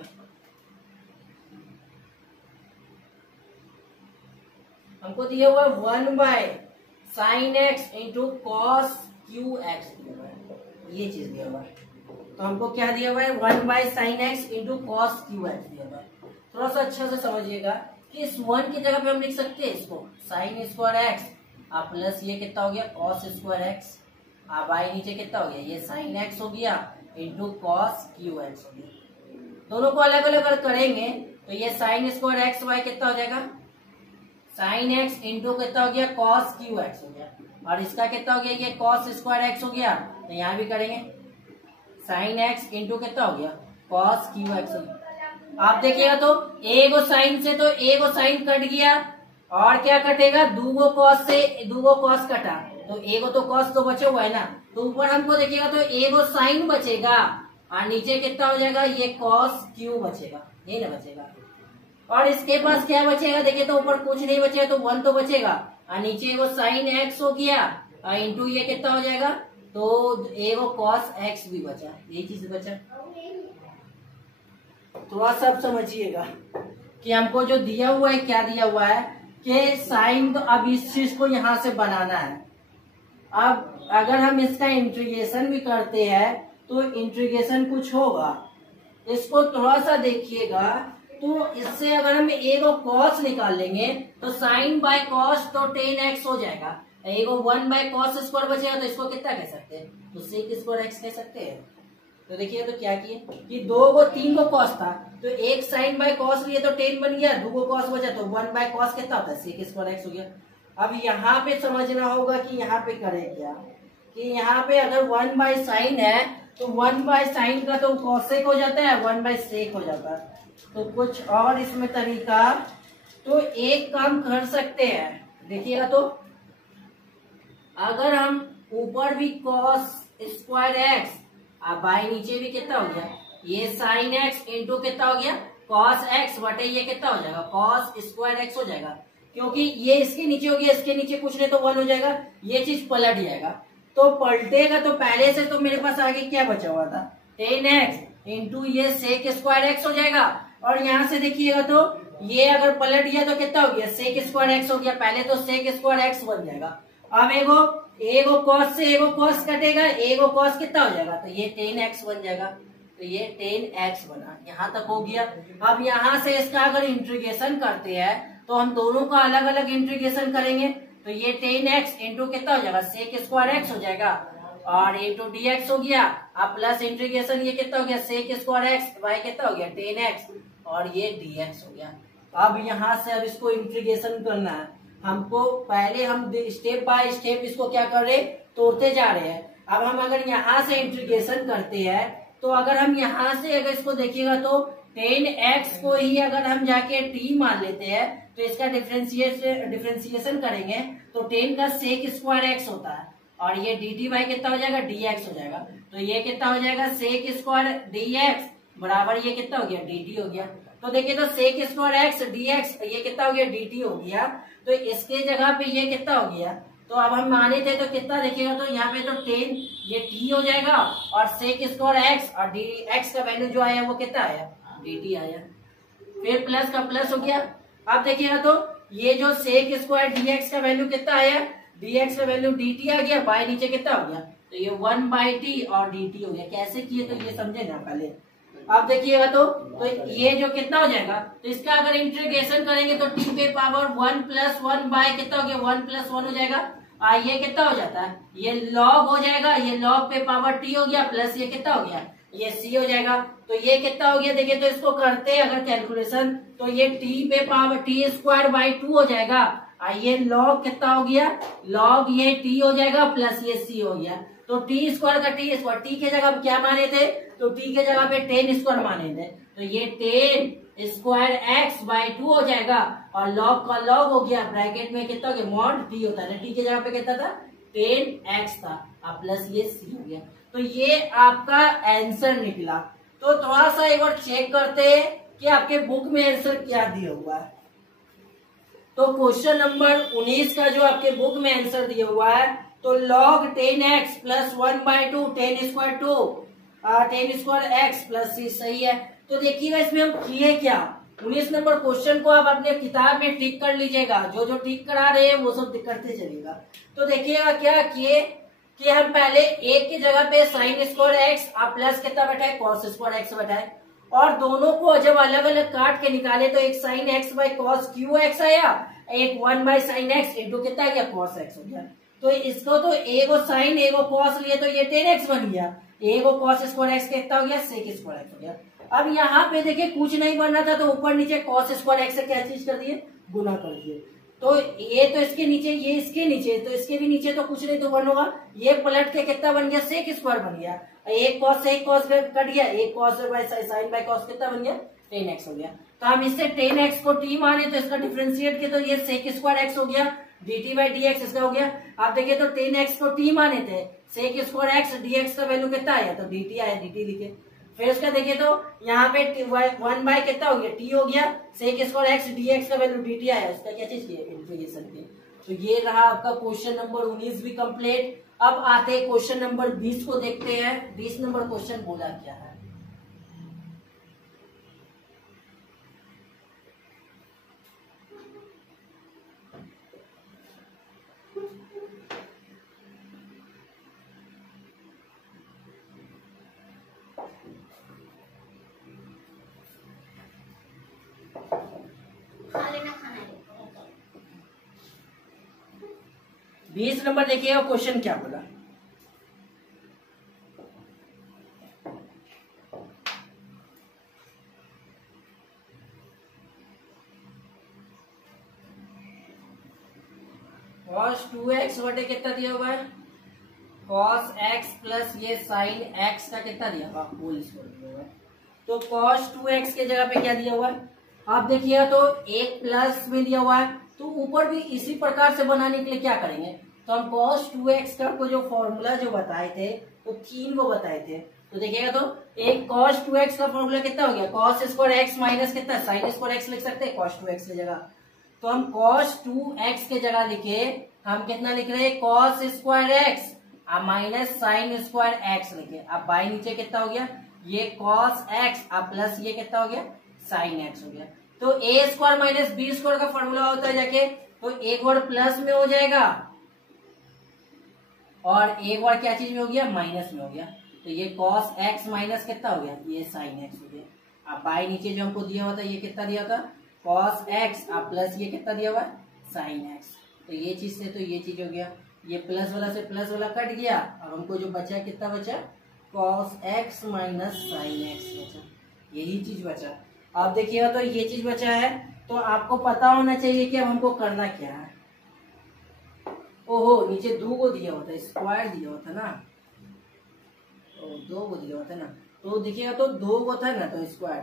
हमको दिया हुआ 1 by sine x into cos Q x, ये चीज दिया हुआ है। तो हमको क्या दिया हुआ है 1 by sine x into cos Q x दिया हुआ है। थोड़ा सा अच्छा से समझिएगा कि इस 1 की जगह पे हम लिख सकते हैं इसको साइन स्क्वायर एक्स, आप प्लस ये कितना हो गया कॉस स्क्वायर एक्स, अब आई नीचे कितना हो गया ये साइन एक्स हो गया इंटू कॉस क्यू एक्स हो गया। दोनों को अलग अलग करेंगे तो ये साइन स्क्वायर एक्स वाई कितना हो जाएगा साइन एक्स इंटू कितना हो गया कॉस क्यू एक्स हो गया, और इसका कितना हो गया ये कॉस स्क्वायर एक्स हो गया। तो यहाँ भी करेंगे साइन एक्स इंटू कितना हो गया कॉस क्यू एक्स हो गया। आप देखिएगा तो एगो साइन से तो एगो साइन कट गया, और क्या कटेगा दूगो कॉस से दूगो कॉस कटा, तो एगो तो कॉस तो बचे हुआ है ना, तो ऊपर हमको देखिएगा तो एगो साइन बचेगा और नीचे कितना हो जाएगा ये कॉस क्यू बचेगा, ये ना बचेगा। और इसके पास क्या बचेगा देखिए तो ऊपर कुछ नहीं बचेगा तो 1 तो बचेगा, और नीचे एगो साइन एक्स हो गया और इंटू ये कितना हो जाएगा तो एगो कॉस एक्स भी बचा, यही चीज बचा। थोड़ा सा आप समझिएगा कि हमको जो दिया हुआ है क्या दिया हुआ है कि साइन, तो अब इस चीज को यहां से बनाना है। अब अगर हम इसका इंटीग्रेशन भी करते हैं तो इंटीग्रेशन कुछ होगा, इसको थोड़ा सा देखिएगा। तो इससे अगर हम एगो कॉस निकाल लेंगे तो साइन बाय कॉस तो 10x हो जाएगा, एगो 1 बाय कॉस स्क्वायर बचेगा तो इसको कितना कह सकते हैं तो सेक स्क्वायर एक्स कह सकते हैं। तो देखिए तो क्या किए कि 3 को कॉस था तो एक साइन बाय कॉस लिए तो 10 बन गया, 2 को कॉस बचा तो 1 बाय कॉस कितना होता है सेक स्क्वायर एक्स हो गया। अब यहाँ पे समझना होगा कि यहाँ पे करें क्या, कि यहाँ पे अगर 1 बाय साइन है तो 1 बाय साइन का तो कॉसेक हो जाता है 1 बाय सेक हो जाता है। तो कुछ और इसमें तरीका, तो एक काम कर सकते हैं देखिएगा तो अगर हम ऊपर भी कॉस स्क्वायर एक्स अब बाई नीचे भी कितना हो गया ये साइन एक्स इंटू कितना हो गया कॉस एक्स बटे ये कितना हो जाएगा कॉस स्क्वायर एक्स हो जाएगा, क्योंकि ये इसके नीचे हो गया इसके नीचे कुछ नहीं तो 1 हो जाएगा, ये चीज पलट जाएगा। तो पलटेगा तो पहले से तो मेरे पास आगे क्या बचा हुआ था 10x इंटू ये सेक स्क्वायर एक्स हो जाएगा, और यहाँ से देखिएगा तो ये अगर पलट गया तो कितना हो गया सेक स्क्वायर एक्स हो गया, पहले तो सेक स्क्वायर एक्स बन जाएगा। अब एगो ए को कॉस से ए को कॉस कटेगा, ए को कॉस कितना हो जाएगा, तो ये 10x बन जाएगा, तो ये 10x बना, यहाँ तक हो गया। अब यहाँ से इसका अगर इंटीग्रेशन करते हैं तो हम दोनों का अलग अलग इंटीग्रेशन करेंगे, तो ये 10x इंटू कितना हो जाएगा, सेक स्क्वायर x हो जाएगा, और इंटू dx हो गया। अब प्लस इंटीग्रेशन ये कितना हो गया, सेक स्क्वायर x, y कितना हो गया 10x, और ये dx हो गया। अब यहाँ से अब इसको इंटीग्रेशन करना है हमको, पहले हम स्टेप बाय स्टेप इसको क्या कर रहे, तोड़ते जा रहे हैं। अब हम अगर यहाँ से इंटीग्रेशन करते हैं तो अगर हम यहाँ से अगर इसको देखिएगा तो 10x को ही अगर हम जाके t मान लेते हैं तो इसका डिफरेंशिएशन करेंगे तो 10 का सेक स्क्वायर x होता है, और ये dt बाई कितना हो जाएगा, dx हो जाएगा। तो ये कितना हो जाएगा, सेक स्क्वायर dx बराबर ये कितना हो गया, dt हो गया। तो देखिए तो सेक स्क्वायर x dx ये कितना हो गया, dt हो गया। तो इसके जगह पे ये कितना हो गया, तो अब हम माने थे तो कितना देखिएगा, तो यहाँ पे तो 10 ये t हो जाएगा, और सेक स्क्वायर x और dx का वैल्यू जो आया वो कितना आया, dt आया। फिर प्लस का प्लस हो गया। अब देखिएगा तो ये जो सेक स्क्वायर dx का वैल्यू कितना आया, dx का वैल्यू dt आ गया, बाय नीचे कितना हो गया, तो ये 1/t और dt हो गया। कैसे किए तो ये समझे ना पहले। अब देखिएगा तो ये जो कितना हो जाएगा, तो इसका अगर इंटीग्रेशन करेंगे तो t पे पावर 1 + 1 बाय कितना हो गया, 1 + 1 हो जाएगा। ये कितना हो जाता है, ये log हो जाएगा, ये log पे पावर t हो गया, प्लस ये कितना हो गया, ये c हो जाएगा। तो ये कितना हो गया, देखिए तो इसको करते हैं अगर कैलकुलेशन तो ये t पे पावर t²/2 हो जाएगा, ये log कितना हो गया, log ये t हो जाएगा प्लस ये c हो गया। तो t² का t के जगह क्या माने थे, तो t के जगह पे 10² माने थे, तो ये 10² x/2 हो जाएगा, और log का log हो गया, ब्रैकेट में कितना हो गया, मॉड t होता है, t के जगह पे कितना था, 10x था, अब प्लस ये c हो गया। तो ये आपका आंसर निकला। तो थोड़ा सा एक बार चेक करते हैं कि आपके बुक में आंसर क्या दिया हुआ है। तो क्वेश्चन नंबर 19 का जो आपके बुक में आंसर दिया हुआ है, तो log 10x + 1/2 10² x + c सही है। तो देखिएगा इसमें हम किए क्या, 19 नंबर क्वेश्चन को आप अपने किताब में टिक कर लीजिएगा, जो जो टिक करा रहे हैं वो सब करते चलिएगा। तो देखिएगा क्या किए कि हम पहले एक की जगह पे sin² x और प्लस कितना बैठाए, cos² x बैठाए, और दोनों को जब अलग अलग काट के निकाले तो एक sin x/cos qx आया, एक 1/sin x इंटू कितना गया, cos x हो गया। तो इसको तो ए को साइन ए को कॉस लिए तो ये 10x बन गया, ए को cos² x कितना हो गया, sec² x हो गया। अब यहाँ पे देखिए कुछ नहीं बन रहा था तो ऊपर नीचे cos² x से क्या चीज कर दिए, गुना कर दिए। तो ये तो इसके नीचे, ये इसके नीचे, तो इसके भी नीचे तो कुछ नहीं तो बन होगा, ये पलट के कितना बन गया, sec² बन गया। एक cos से एक cos कट गया, एक cos sin बाय cos कितना बन गया, 10x हो गया। तो हम इससे 10x को t माने तो इसका डिफरेंशिएट किया तो ये sec² x हो गया, dt/dx इसका हो गया। आप देखिए तो 10x को t माने थे, sec² x dx का वैल्यू कितना आया, तो dt आया, dt लिखे। फिर उसका देखिए तो यहाँ पे 1 कितना हो गया, t हो गया, sec² x dx का वैल्यू dt आया, उसका क्या चीज किया, इंटीग्रेशन किया। तो ये रहा आपका क्वेश्चन नंबर 19 भी कंप्लीट। अब आते हैं क्वेश्चन नंबर 20 को देखते हैं। 20 नंबर क्वेश्चन बोला क्या है, खा लेना, खाना है। 20 नंबर देखिएगा क्वेश्चन क्या बोला। cos 2x बटे कितना दिया हुआ है, cos x प्लस ये sin x का कितना दिया हुआ, होल स्क्वायर दिया हुआ है। तो cos 2x के जगह पे क्या दिया हुआ है, आप देखिएगा तो एक प्लस में दिया हुआ है, तो ऊपर भी इसी प्रकार से बनाने के लिए क्या करेंगे, तो हम cos 2x का को जो फॉर्मूला जो बताए थे तो 3 को बताए थे। तो देखिएगा तो एक cos 2x का फॉर्मूला कितना हो गया, cos² x माइनस कितना sin² x लिख सकते हैं cos 2x की जगह। तो हम cos 2x के जगह लिखे, हम कितना लिख रहे हैं, cos² x minus sin² x लिखे। अब बाई नीचे कितना हो गया, ये cos x अब प्लस ये कितना हो गया, sin x हो गया। तो a² माइनस b² का फॉर्मूला होता है जाके, तो एक बार प्लस में हो जाएगा और एक बार क्या चीज में हो गया, माइनस में हो गया। तो ये कॉस एक्स माइनस कितना हो गया, ये साइन एक्स हो गया। अब बाई नीचे जो हमको दिया हुआ था ये कितना दिया था, कॉस एक्स, अब प्लस ये कितना दिया हुआ है, साइन एक्स। तो ये चीज से तो ये चीज हो गया, ये प्लस वाला से प्लस वाला कट गया। अब हमको जो बचा कितना बचा, cos x minus sine x बचा, यही चीज बचा। आप देखिएगा तो ये चीज बचा है। तो आपको पता होना चाहिए कि अब हमको करना क्या है। ओहो, नीचे 2 को दिया होता है, स्क्वायर दिया होता ना, तो 2 को दिया होता है ना, तो देखिएगा तो 2 को था ना, तो स्क्वायर,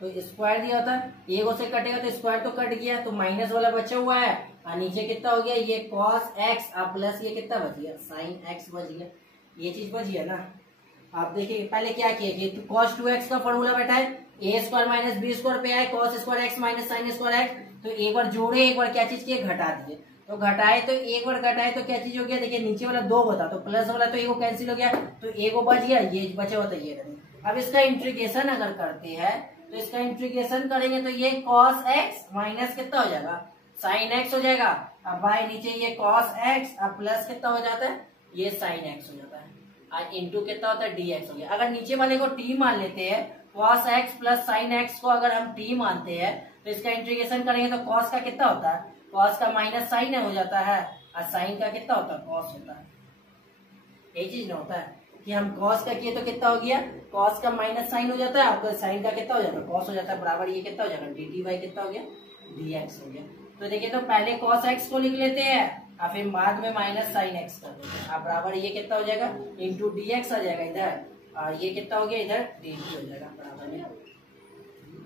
तो स्क्वायर दिया होता, एक से कटेगा तो स्क्वायर तो कट गया, तो माइनस वाला बचा हुआ है। और नीचे कितना हो गया, ये कॉस एक्स, अब प्लस ये कितना बच गया, साइन एक्स बच गया। ये चीज बच गया ना। आप देखिए पहले क्या किया कि कॉस 2x का फॉर्मूला बैठा है, ए स्क्वायर माइनस बी स्क्वायर पे आए, cos square x minus sign square x. तो एक बार जोड़े, एक बार क्या चीज किए, घटा दिए। तो घटाए तो एक बार घटाए तो क्या चीज हो गया, देखिए नीचे वाला 2 बता, तो प्लस वाला तो एगो कैंसिल हो गया, तो एगो बच गया, ये बचा हुआ तो ये रहा। अब इसका इंटीग्रेशन अगर करते हैं तो इसका इंटीग्रेशन करेंगे तो ये कॉस एक्स माइनस कितना हो जाएगा, साइन एक्स हो जाएगा। अब भाई नीचे ये कॉस एक्स, अब प्लस कितना हो जाता है, ये साइन एक्स हो जाता है, और इंटू कितना होता है, डी एक्स हो गया। अगर नीचे वाले को टी मान लेते हैं, cos x plus sine x को अगर हम टी मानते हैं तो इसका इंटीग्रेशन करेंगे तो कॉस का कितना होता है, कॉस का माइनस साइन हो जाता है, और साइन का कितना होता है, कॉस होता है। यही चीज ना होता है कि हम कॉस का किए तो कितना हो गया, कॉस का माइनस साइन हो जाता है, आपका साइन का कितना हो जाता है, कॉस हो जाता है, बराबर ये कितना हो जाएगा, डी टी बाई कितना हो गया, डी एक्स हो गया। तो देखिए तो पहले कॉस एक्स को लिख लेते हैं और फिर बाद में माइनस साइन एक्स कर देते हैं। अब बराबर ये कितना हो जाएगा, इंटू डी एक्स आ जाएगा इधर, और ये कितना हो गया इधर, डी टी हो जाएगा बराबर में,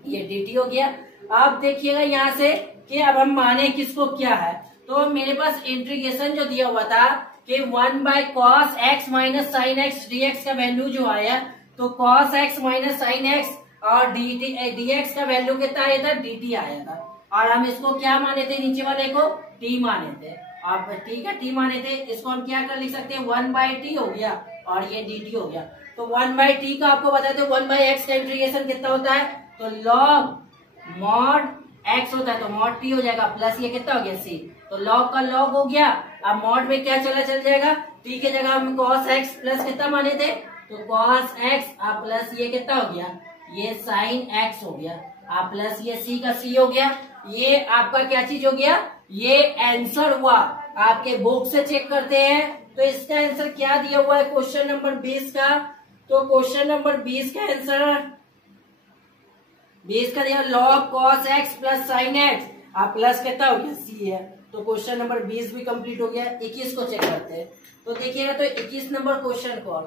ये डी टी हो गया। आप देखिएगा यहाँ से कि अब हम माने किसको क्या है। तो मेरे पास इंटीग्रेशन जो दिया हुआ था कि 1 by cos x minus sine x D x का वैल्यू जो आया, तो cos x minus sine x और डी एक्स का वैल्यू कितना आया था, डी टी आया था। और हम इसको क्या माने थे, नीचे वाले को टी माने थे। आप ठीक है, टी माने थे, इसको हम क्या कर लिख सकते हैं, 1 बाय टी हो गया और ये डी टी हो गया। तो 1 बाय टी का आपको बताते हैं 1 बाय एक्स का इंटीग्रेशन कितना होता है, तो लॉग मॉड एक्स होता है, तो मॉड टी हो जाएगा, प्लस ये कितना हो गया सी, तो लॉग का लॉग हो गया। अब मॉड में क्या चल जाएगा, टी के जगह हम कॉस एक्स प्लस कितना माने थे, तो कॉस एक्स अब प्लस ये कितना हो गया, ये साइन एक्स हो गया, अब प्लस ये सी का सी हो गया। ये आपका क्या चीज हो गया, ये आंसर हुआ। आपके बुक से चेक करते हैं तो इसका आंसर क्या दिया हुआ है क्वेश्चन नंबर 20 का। तो क्वेश्चन नंबर 20 का आंसर 20 का दिया log cos x plus sine x, आप प्लस कितना हो गया, सी है। तो क्वेश्चन नंबर 20 भी कंप्लीट हो गया। 21 को चेक करते हैं तो देखिएगा तो 21 नंबर क्वेश्चन को,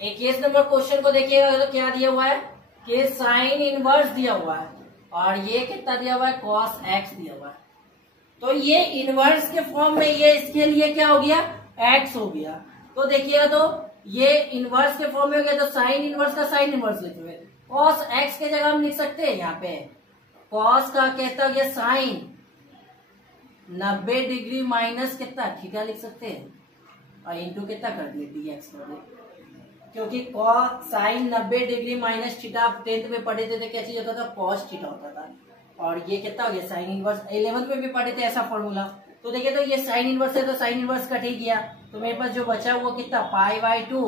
एक 21 नंबर क्वेश्चन को देखिएगा तो क्या दिया हुआ है कि साइन इनवर्स दिया हुआ है और ये कितना दिया हुआ है, कॉस एक्स दिया हुआ है। तो ये इनवर्स के फॉर्म में ये इसके लिए क्या हो गया, एक्स हो गया। तो देखिएगा तो ये इनवर्स के फॉर्म में हो गया, तो साइन इनवर्स का साइन इनवर्स लेते हुए कॉस एक्स के जगह हम लिख सकते हैं, यहाँ पे कॉस का कहता हो गया साइन 90 डिग्री माइनस कितना थीटा लिख सकते हैं, और इंटू कितना कर दिए, डी एक्स कर दिए, क्योंकि cos sine 90 degree minus theta 10th में पढ़े थे तो क्या चीज होता था, कॉस थीटा होता था। और ये कितना हो गया, साइन इनवर्स 11th में भी पढ़े थे ऐसा फॉर्मूला। तो देखिए तो ये साइन इनवर्स है तो साइन इनवर्स कट ही गया, तो मेरे पास जो बचा वो कितना, pi by 2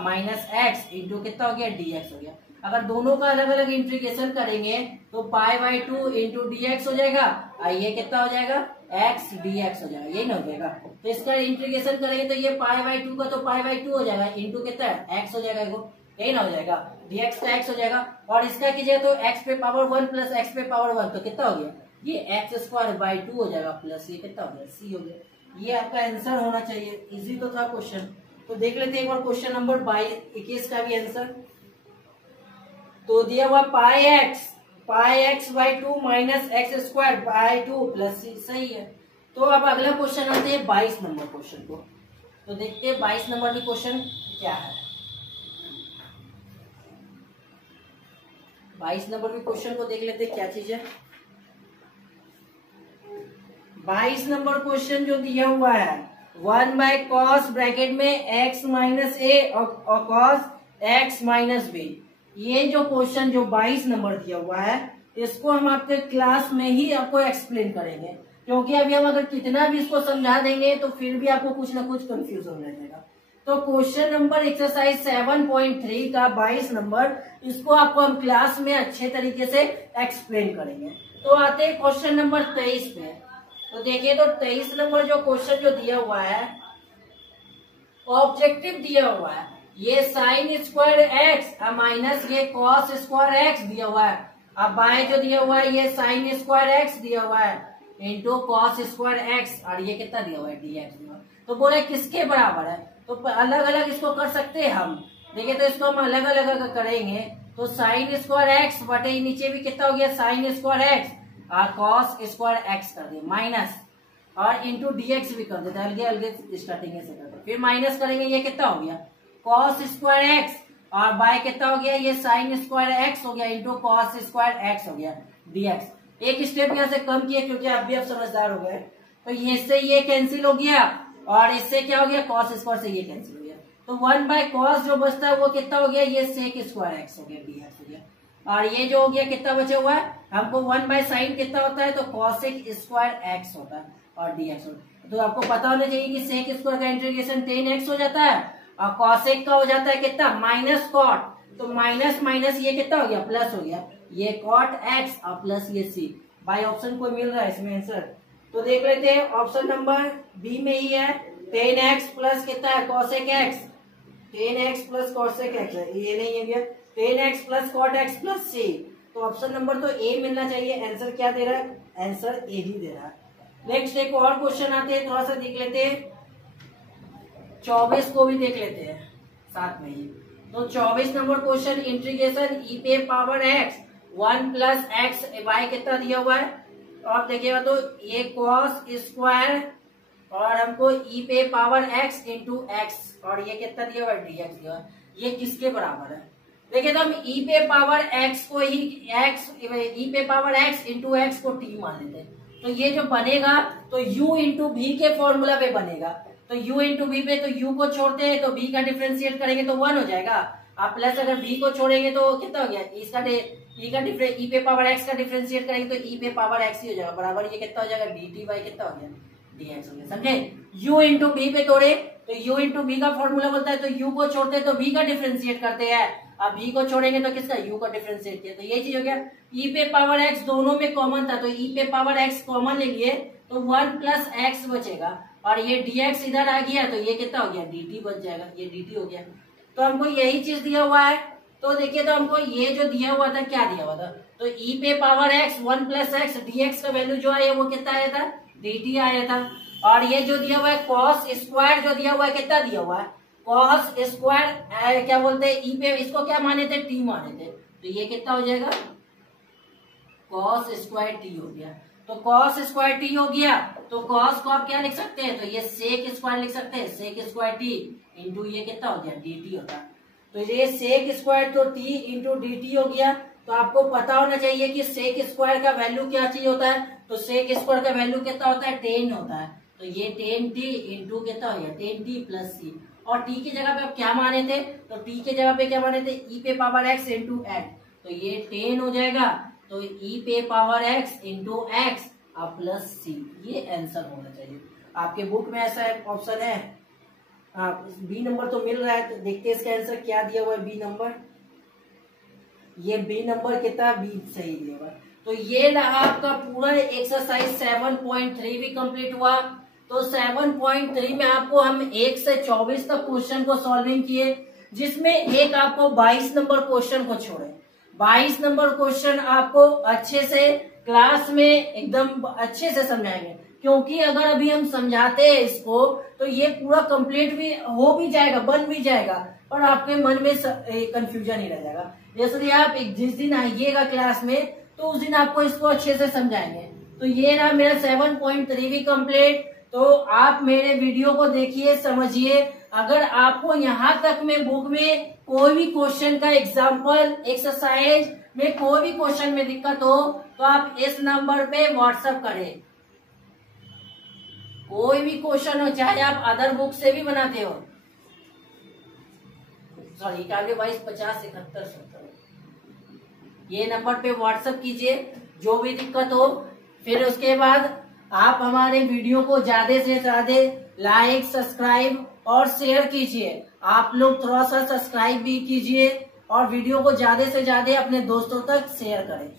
minus x into कितना हो गया, डी एक्स हो गया। अगर दोनों का अलग अलग इंटीग्रेशन करेंगे तो pi by 2 into D x हो जाएगा, और ये कितना हो जाएगा, एक्स डी एक्स हो जाएगा, यही ना हो जाएगा। तो इसका इंटीग्रेशन करेंगे तो ये पाई बाई 2 का तो पाई बाई 2 हो जाएगा, इंटू कितना है, एक्स हो जाएगा, यही ना हो जाएगा, डी एक्स का एक्स हो जाएगा। और इसका कीजिएगा तो एक्स पे पावर 1 प्लस एक्स पे पावर 1 तो कितना हो गया, ये एक्स स्क्वायर बाई 2 हो जाएगा, प्लस ये कितना हो गया, सी हो गया। ये आपका आंसर होना चाहिए, इजी तो था क्वेश्चन। तो देख लेते हैं एक बार क्वेश्चन नंबर 21 का भी आंसर। तो दिया हुआ pi x by 2 minus x square by 2 plus c, सही है। तो अब अगला क्वेश्चन आते हैं 22 नंबर क्वेश्चन को। तो देखते हैं 22 नंबर में क्वेश्चन क्या है। 22 नंबर के क्वेश्चन को देख लेते क्या चीज है। 22 नंबर क्वेश्चन जो दिया हुआ है 1/cos ब्रैकेट में x माइनस ए और cos x माइनस बी। ये जो क्वेश्चन जो 22 नंबर दिया हुआ है इसको हम आपके क्लास में ही आपको एक्सप्लेन करेंगे, क्योंकि अभी हम अगर कितना भी इसको समझा देंगे तो फिर भी आपको कुछ ना कुछ कंफ्यूजन रहेगा। तो क्वेश्चन नंबर एक्सरसाइज 7.3 का 22 नंबर, इसको आपको हम क्लास में अच्छे तरीके से एक्सप्लेन करेंगे। तो आते हैं क्वेश्चन नंबर 23 पे। तो देखिए, तो 23 नंबर जो क्वेश्चन जो दिया हुआ है, ऑब्जेक्टिव दिया हुआ है, ये साइन स्क्वायर एक्स माइनस ये कॉस स्क्वायर एक्स दिया हुआ है। अब बाएं जो दिया हुआ है ये साइन स्क्वायर एक्स दिया हुआ है इंटू कॉस स्क्वायर एक्स, और ये कितना दिया हुआ है dx दिया हुआ है। तो बोले किसके बराबर है, तो अलग अलग इसको कर सकते हैं हम। देखिए, तो इसको हम अलग अलग अगर करेंगे तो साइन स्क्वायर एक्स बटे नीचे भी कितना हो गया साइन स्क्वायर एक्स और कॉस स्क्वायर एक्स कर दिए माइनस, और इंटू dx भी कर देते हैं, अलगे अलगे स्टार्टिंग से करते हैं। फिर माइनस करेंगे, ये कितना हो गया कॉस स्क्वायर एक्स, और बाय कितना हो गया ये साइन स्क्वायर एक्स हो गया इंटू कॉस स्क्वायर एक्स हो गया dx। एक स्टेप यहाँ से कम किया क्योंकि आप भी अब समझदार हो गए। तो ये से ये कैंसिल हो गया और इससे क्या हो गया कॉस स्क्वायर से ये कैंसिल हो गया। तो 1/cos जो बचता है वो कितना हो गया ये सेक स्क्वायर एक्स हो गया dx हो गया। और ये जो हो गया कितना बचा हुआ है हमको 1/sin कितना होता है तो कॉसेक स्क्वायर एक्स होता है और dx होता है। तो आपको पता होना चाहिए कि सेक स्क्वायर का इंटीग्रेशन 10x हो जाता है और कॉसेक का हो जाता है कितना माइनस कॉट। तो माइनस माइनस ये कितना हो गया प्लस हो गया, ये कॉट एक्स और प्लस ये सी। बाई ऑप्शन कोई मिल रहा है इसमें आंसर, तो देख लेते हैं ऑप्शन नंबर बी में ही है 10x प्लस कितना है cosec x, 10x plus cosec x है, ये नहीं है भैया 10x plus cot x plus c. तो ऑप्शन नंबर तो ए मिलना चाहिए। आंसर क्या दे रहा है, आंसर ए ही दे रहा है। नेक्स्ट एक और क्वेश्चन आते हैं, थोड़ा सा देख लेते हैं, 24 को भी देख लेते हैं साथ में ही। तो 24 नंबर क्वेश्चन इंटीग्रेशन ई पे power x 1 plus x y कितना दिया हुआ है। तो आप देखिएगा तो ये कॉस स्क्वायर और हमको ई पे पावर एक्स इंटू एक्स और ये कितना दिया हुआ है dx दिया हुआ है। ये किसके बराबर है, देखिए तो हम ई पे पावर एक्स को ही एक्स ई पे पावर एक्स इंटू एक्स को टी मान लेते हैं। तो ये जो बनेगा तो u इंटू भी के फॉर्मूला पे बनेगा। तो u इंटू बी पे तो u को छोड़ते हैं तो b का डिफरेंशिएट करेंगे तो 1 हो जाएगा। आप प्लस अगर b को छोड़ेंगे तो कितना हो गया इसका ई पे पावर एक्स का डिफरेंशिएट करेंगे तो ई पे पावर एक्स ही हो जाएगा बराबर ये कितना हो जाएगा dt बाई कितना हो गया dx हो गया। समझे, u इंटू बी पे तोड़े तो u इंटू बी का फॉर्मूला बोलता है तो u को छोड़ते हैं तो b का डिफरेंशिएट करते हैं, अब b को छोड़ेंगे तो किसका u का डिफरेंशिएट किया। तो ये चीज हो गया e पे पावर x दोनों में कॉमन था तो e पे पावर x कॉमन ले लिए तो 1 प्लस एक्स बचेगा और ये dx इधर आ गया तो ये कितना हो गया dt बच जाएगा, ये dt हो गया। तो हमको यही चीज दिया हुआ है। तो देखिए तो हमको ये जो दिया हुआ था क्या दिया हुआ था तो e पे power x 1 plus x dx का वैल्यू जो आया वो कितना आया था dt आया था। और ये जो दिया हुआ है cos स्क्वायर जो दिया हुआ है कितना दिया हुआ है cos स्क्वायर क्या बोलते हैं ई पे इसको क्या माने थे t माने थे तो ये कितना हो जाएगा cos स्क्वायर t हो गया। तो cos स्क्वायर t हो गया तो cos को आप क्या लिख सकते हैं तो ये sec स्क्वायर लिख सकते हैं sec स्क्वायर t इंटू ये कितना हो गया dt होता है। तो ये sec स्क्वायर तो t इंटू dt हो गया। तो आपको पता होना चाहिए कि sec स्क्वायर का वैल्यू क्या चाहिए होता है तो sec स्क्वायर का वैल्यू कितना होता है 10 होता है। तो ये 10t इंटू कितना हो गया 10t प्लस सी। और t की जगह पे आप क्या माने थे तो t की जगह पे क्या माने थे e पे पावर x इंटू एक्स तो ये 10 हो जाएगा तो e पे पावर x इंटू एक्स और प्लस सी। ये आंसर होना चाहिए। आपके बुक में ऐसा ऑप्शन है, हाँ बी नंबर तो मिल रहा है। तो देखते हैं इसका आंसर क्या दिया हुआ है बी नंबर, ये बी नंबर कितना बी सही दिया हुआ है। तो ये रहा आपका पूरा एक्सरसाइज 7.3 भी कंप्लीट हुआ। तो 7.3 में आपको हम 1 से 24 तक क्वेश्चन को सॉल्विंग किए, जिसमें एक आपको 22 नंबर क्वेश्चन को छोड़े। 22 नंबर क्वेश्चन आपको अच्छे से क्लास में एकदम अच्छे से समझाएंगे, क्योंकि अगर अभी हम समझाते हैं इसको तो ये पूरा कंप्लीट भी हो भी जाएगा बन भी जाएगा पर आपके मन में कंफ्यूजन ही रह जाएगा। जैसे आप जिस दिन आइएगा क्लास में तो उस दिन आपको इसको अच्छे से समझाएंगे। तो ये रहा मेरा 7.3 भी कंप्लीट। तो आप मेरे वीडियो को देखिए समझिए। अगर आपको यहाँ तक में बुक में कोई भी क्वेश्चन का एग्जाम्पल एक्सरसाइज में कोई भी क्वेश्चन में दिक्कत हो तो आप इस नंबर पे व्हाट्सएप करें। कोई भी क्वेश्चन हो, चाहे आप अदर बुक से भी बनाते हो, सॉरी 9122507170, ये नंबर पे व्हाट्सएप कीजिए जो भी दिक्कत हो। फिर उसके बाद आप हमारे वीडियो को ज्यादा से ज्यादा लाइक, सब्सक्राइब और शेयर कीजिए। आप लोग थोड़ा सा सब्सक्राइब भी कीजिए और वीडियो को ज्यादा से ज्यादा अपने दोस्तों तक शेयर करें।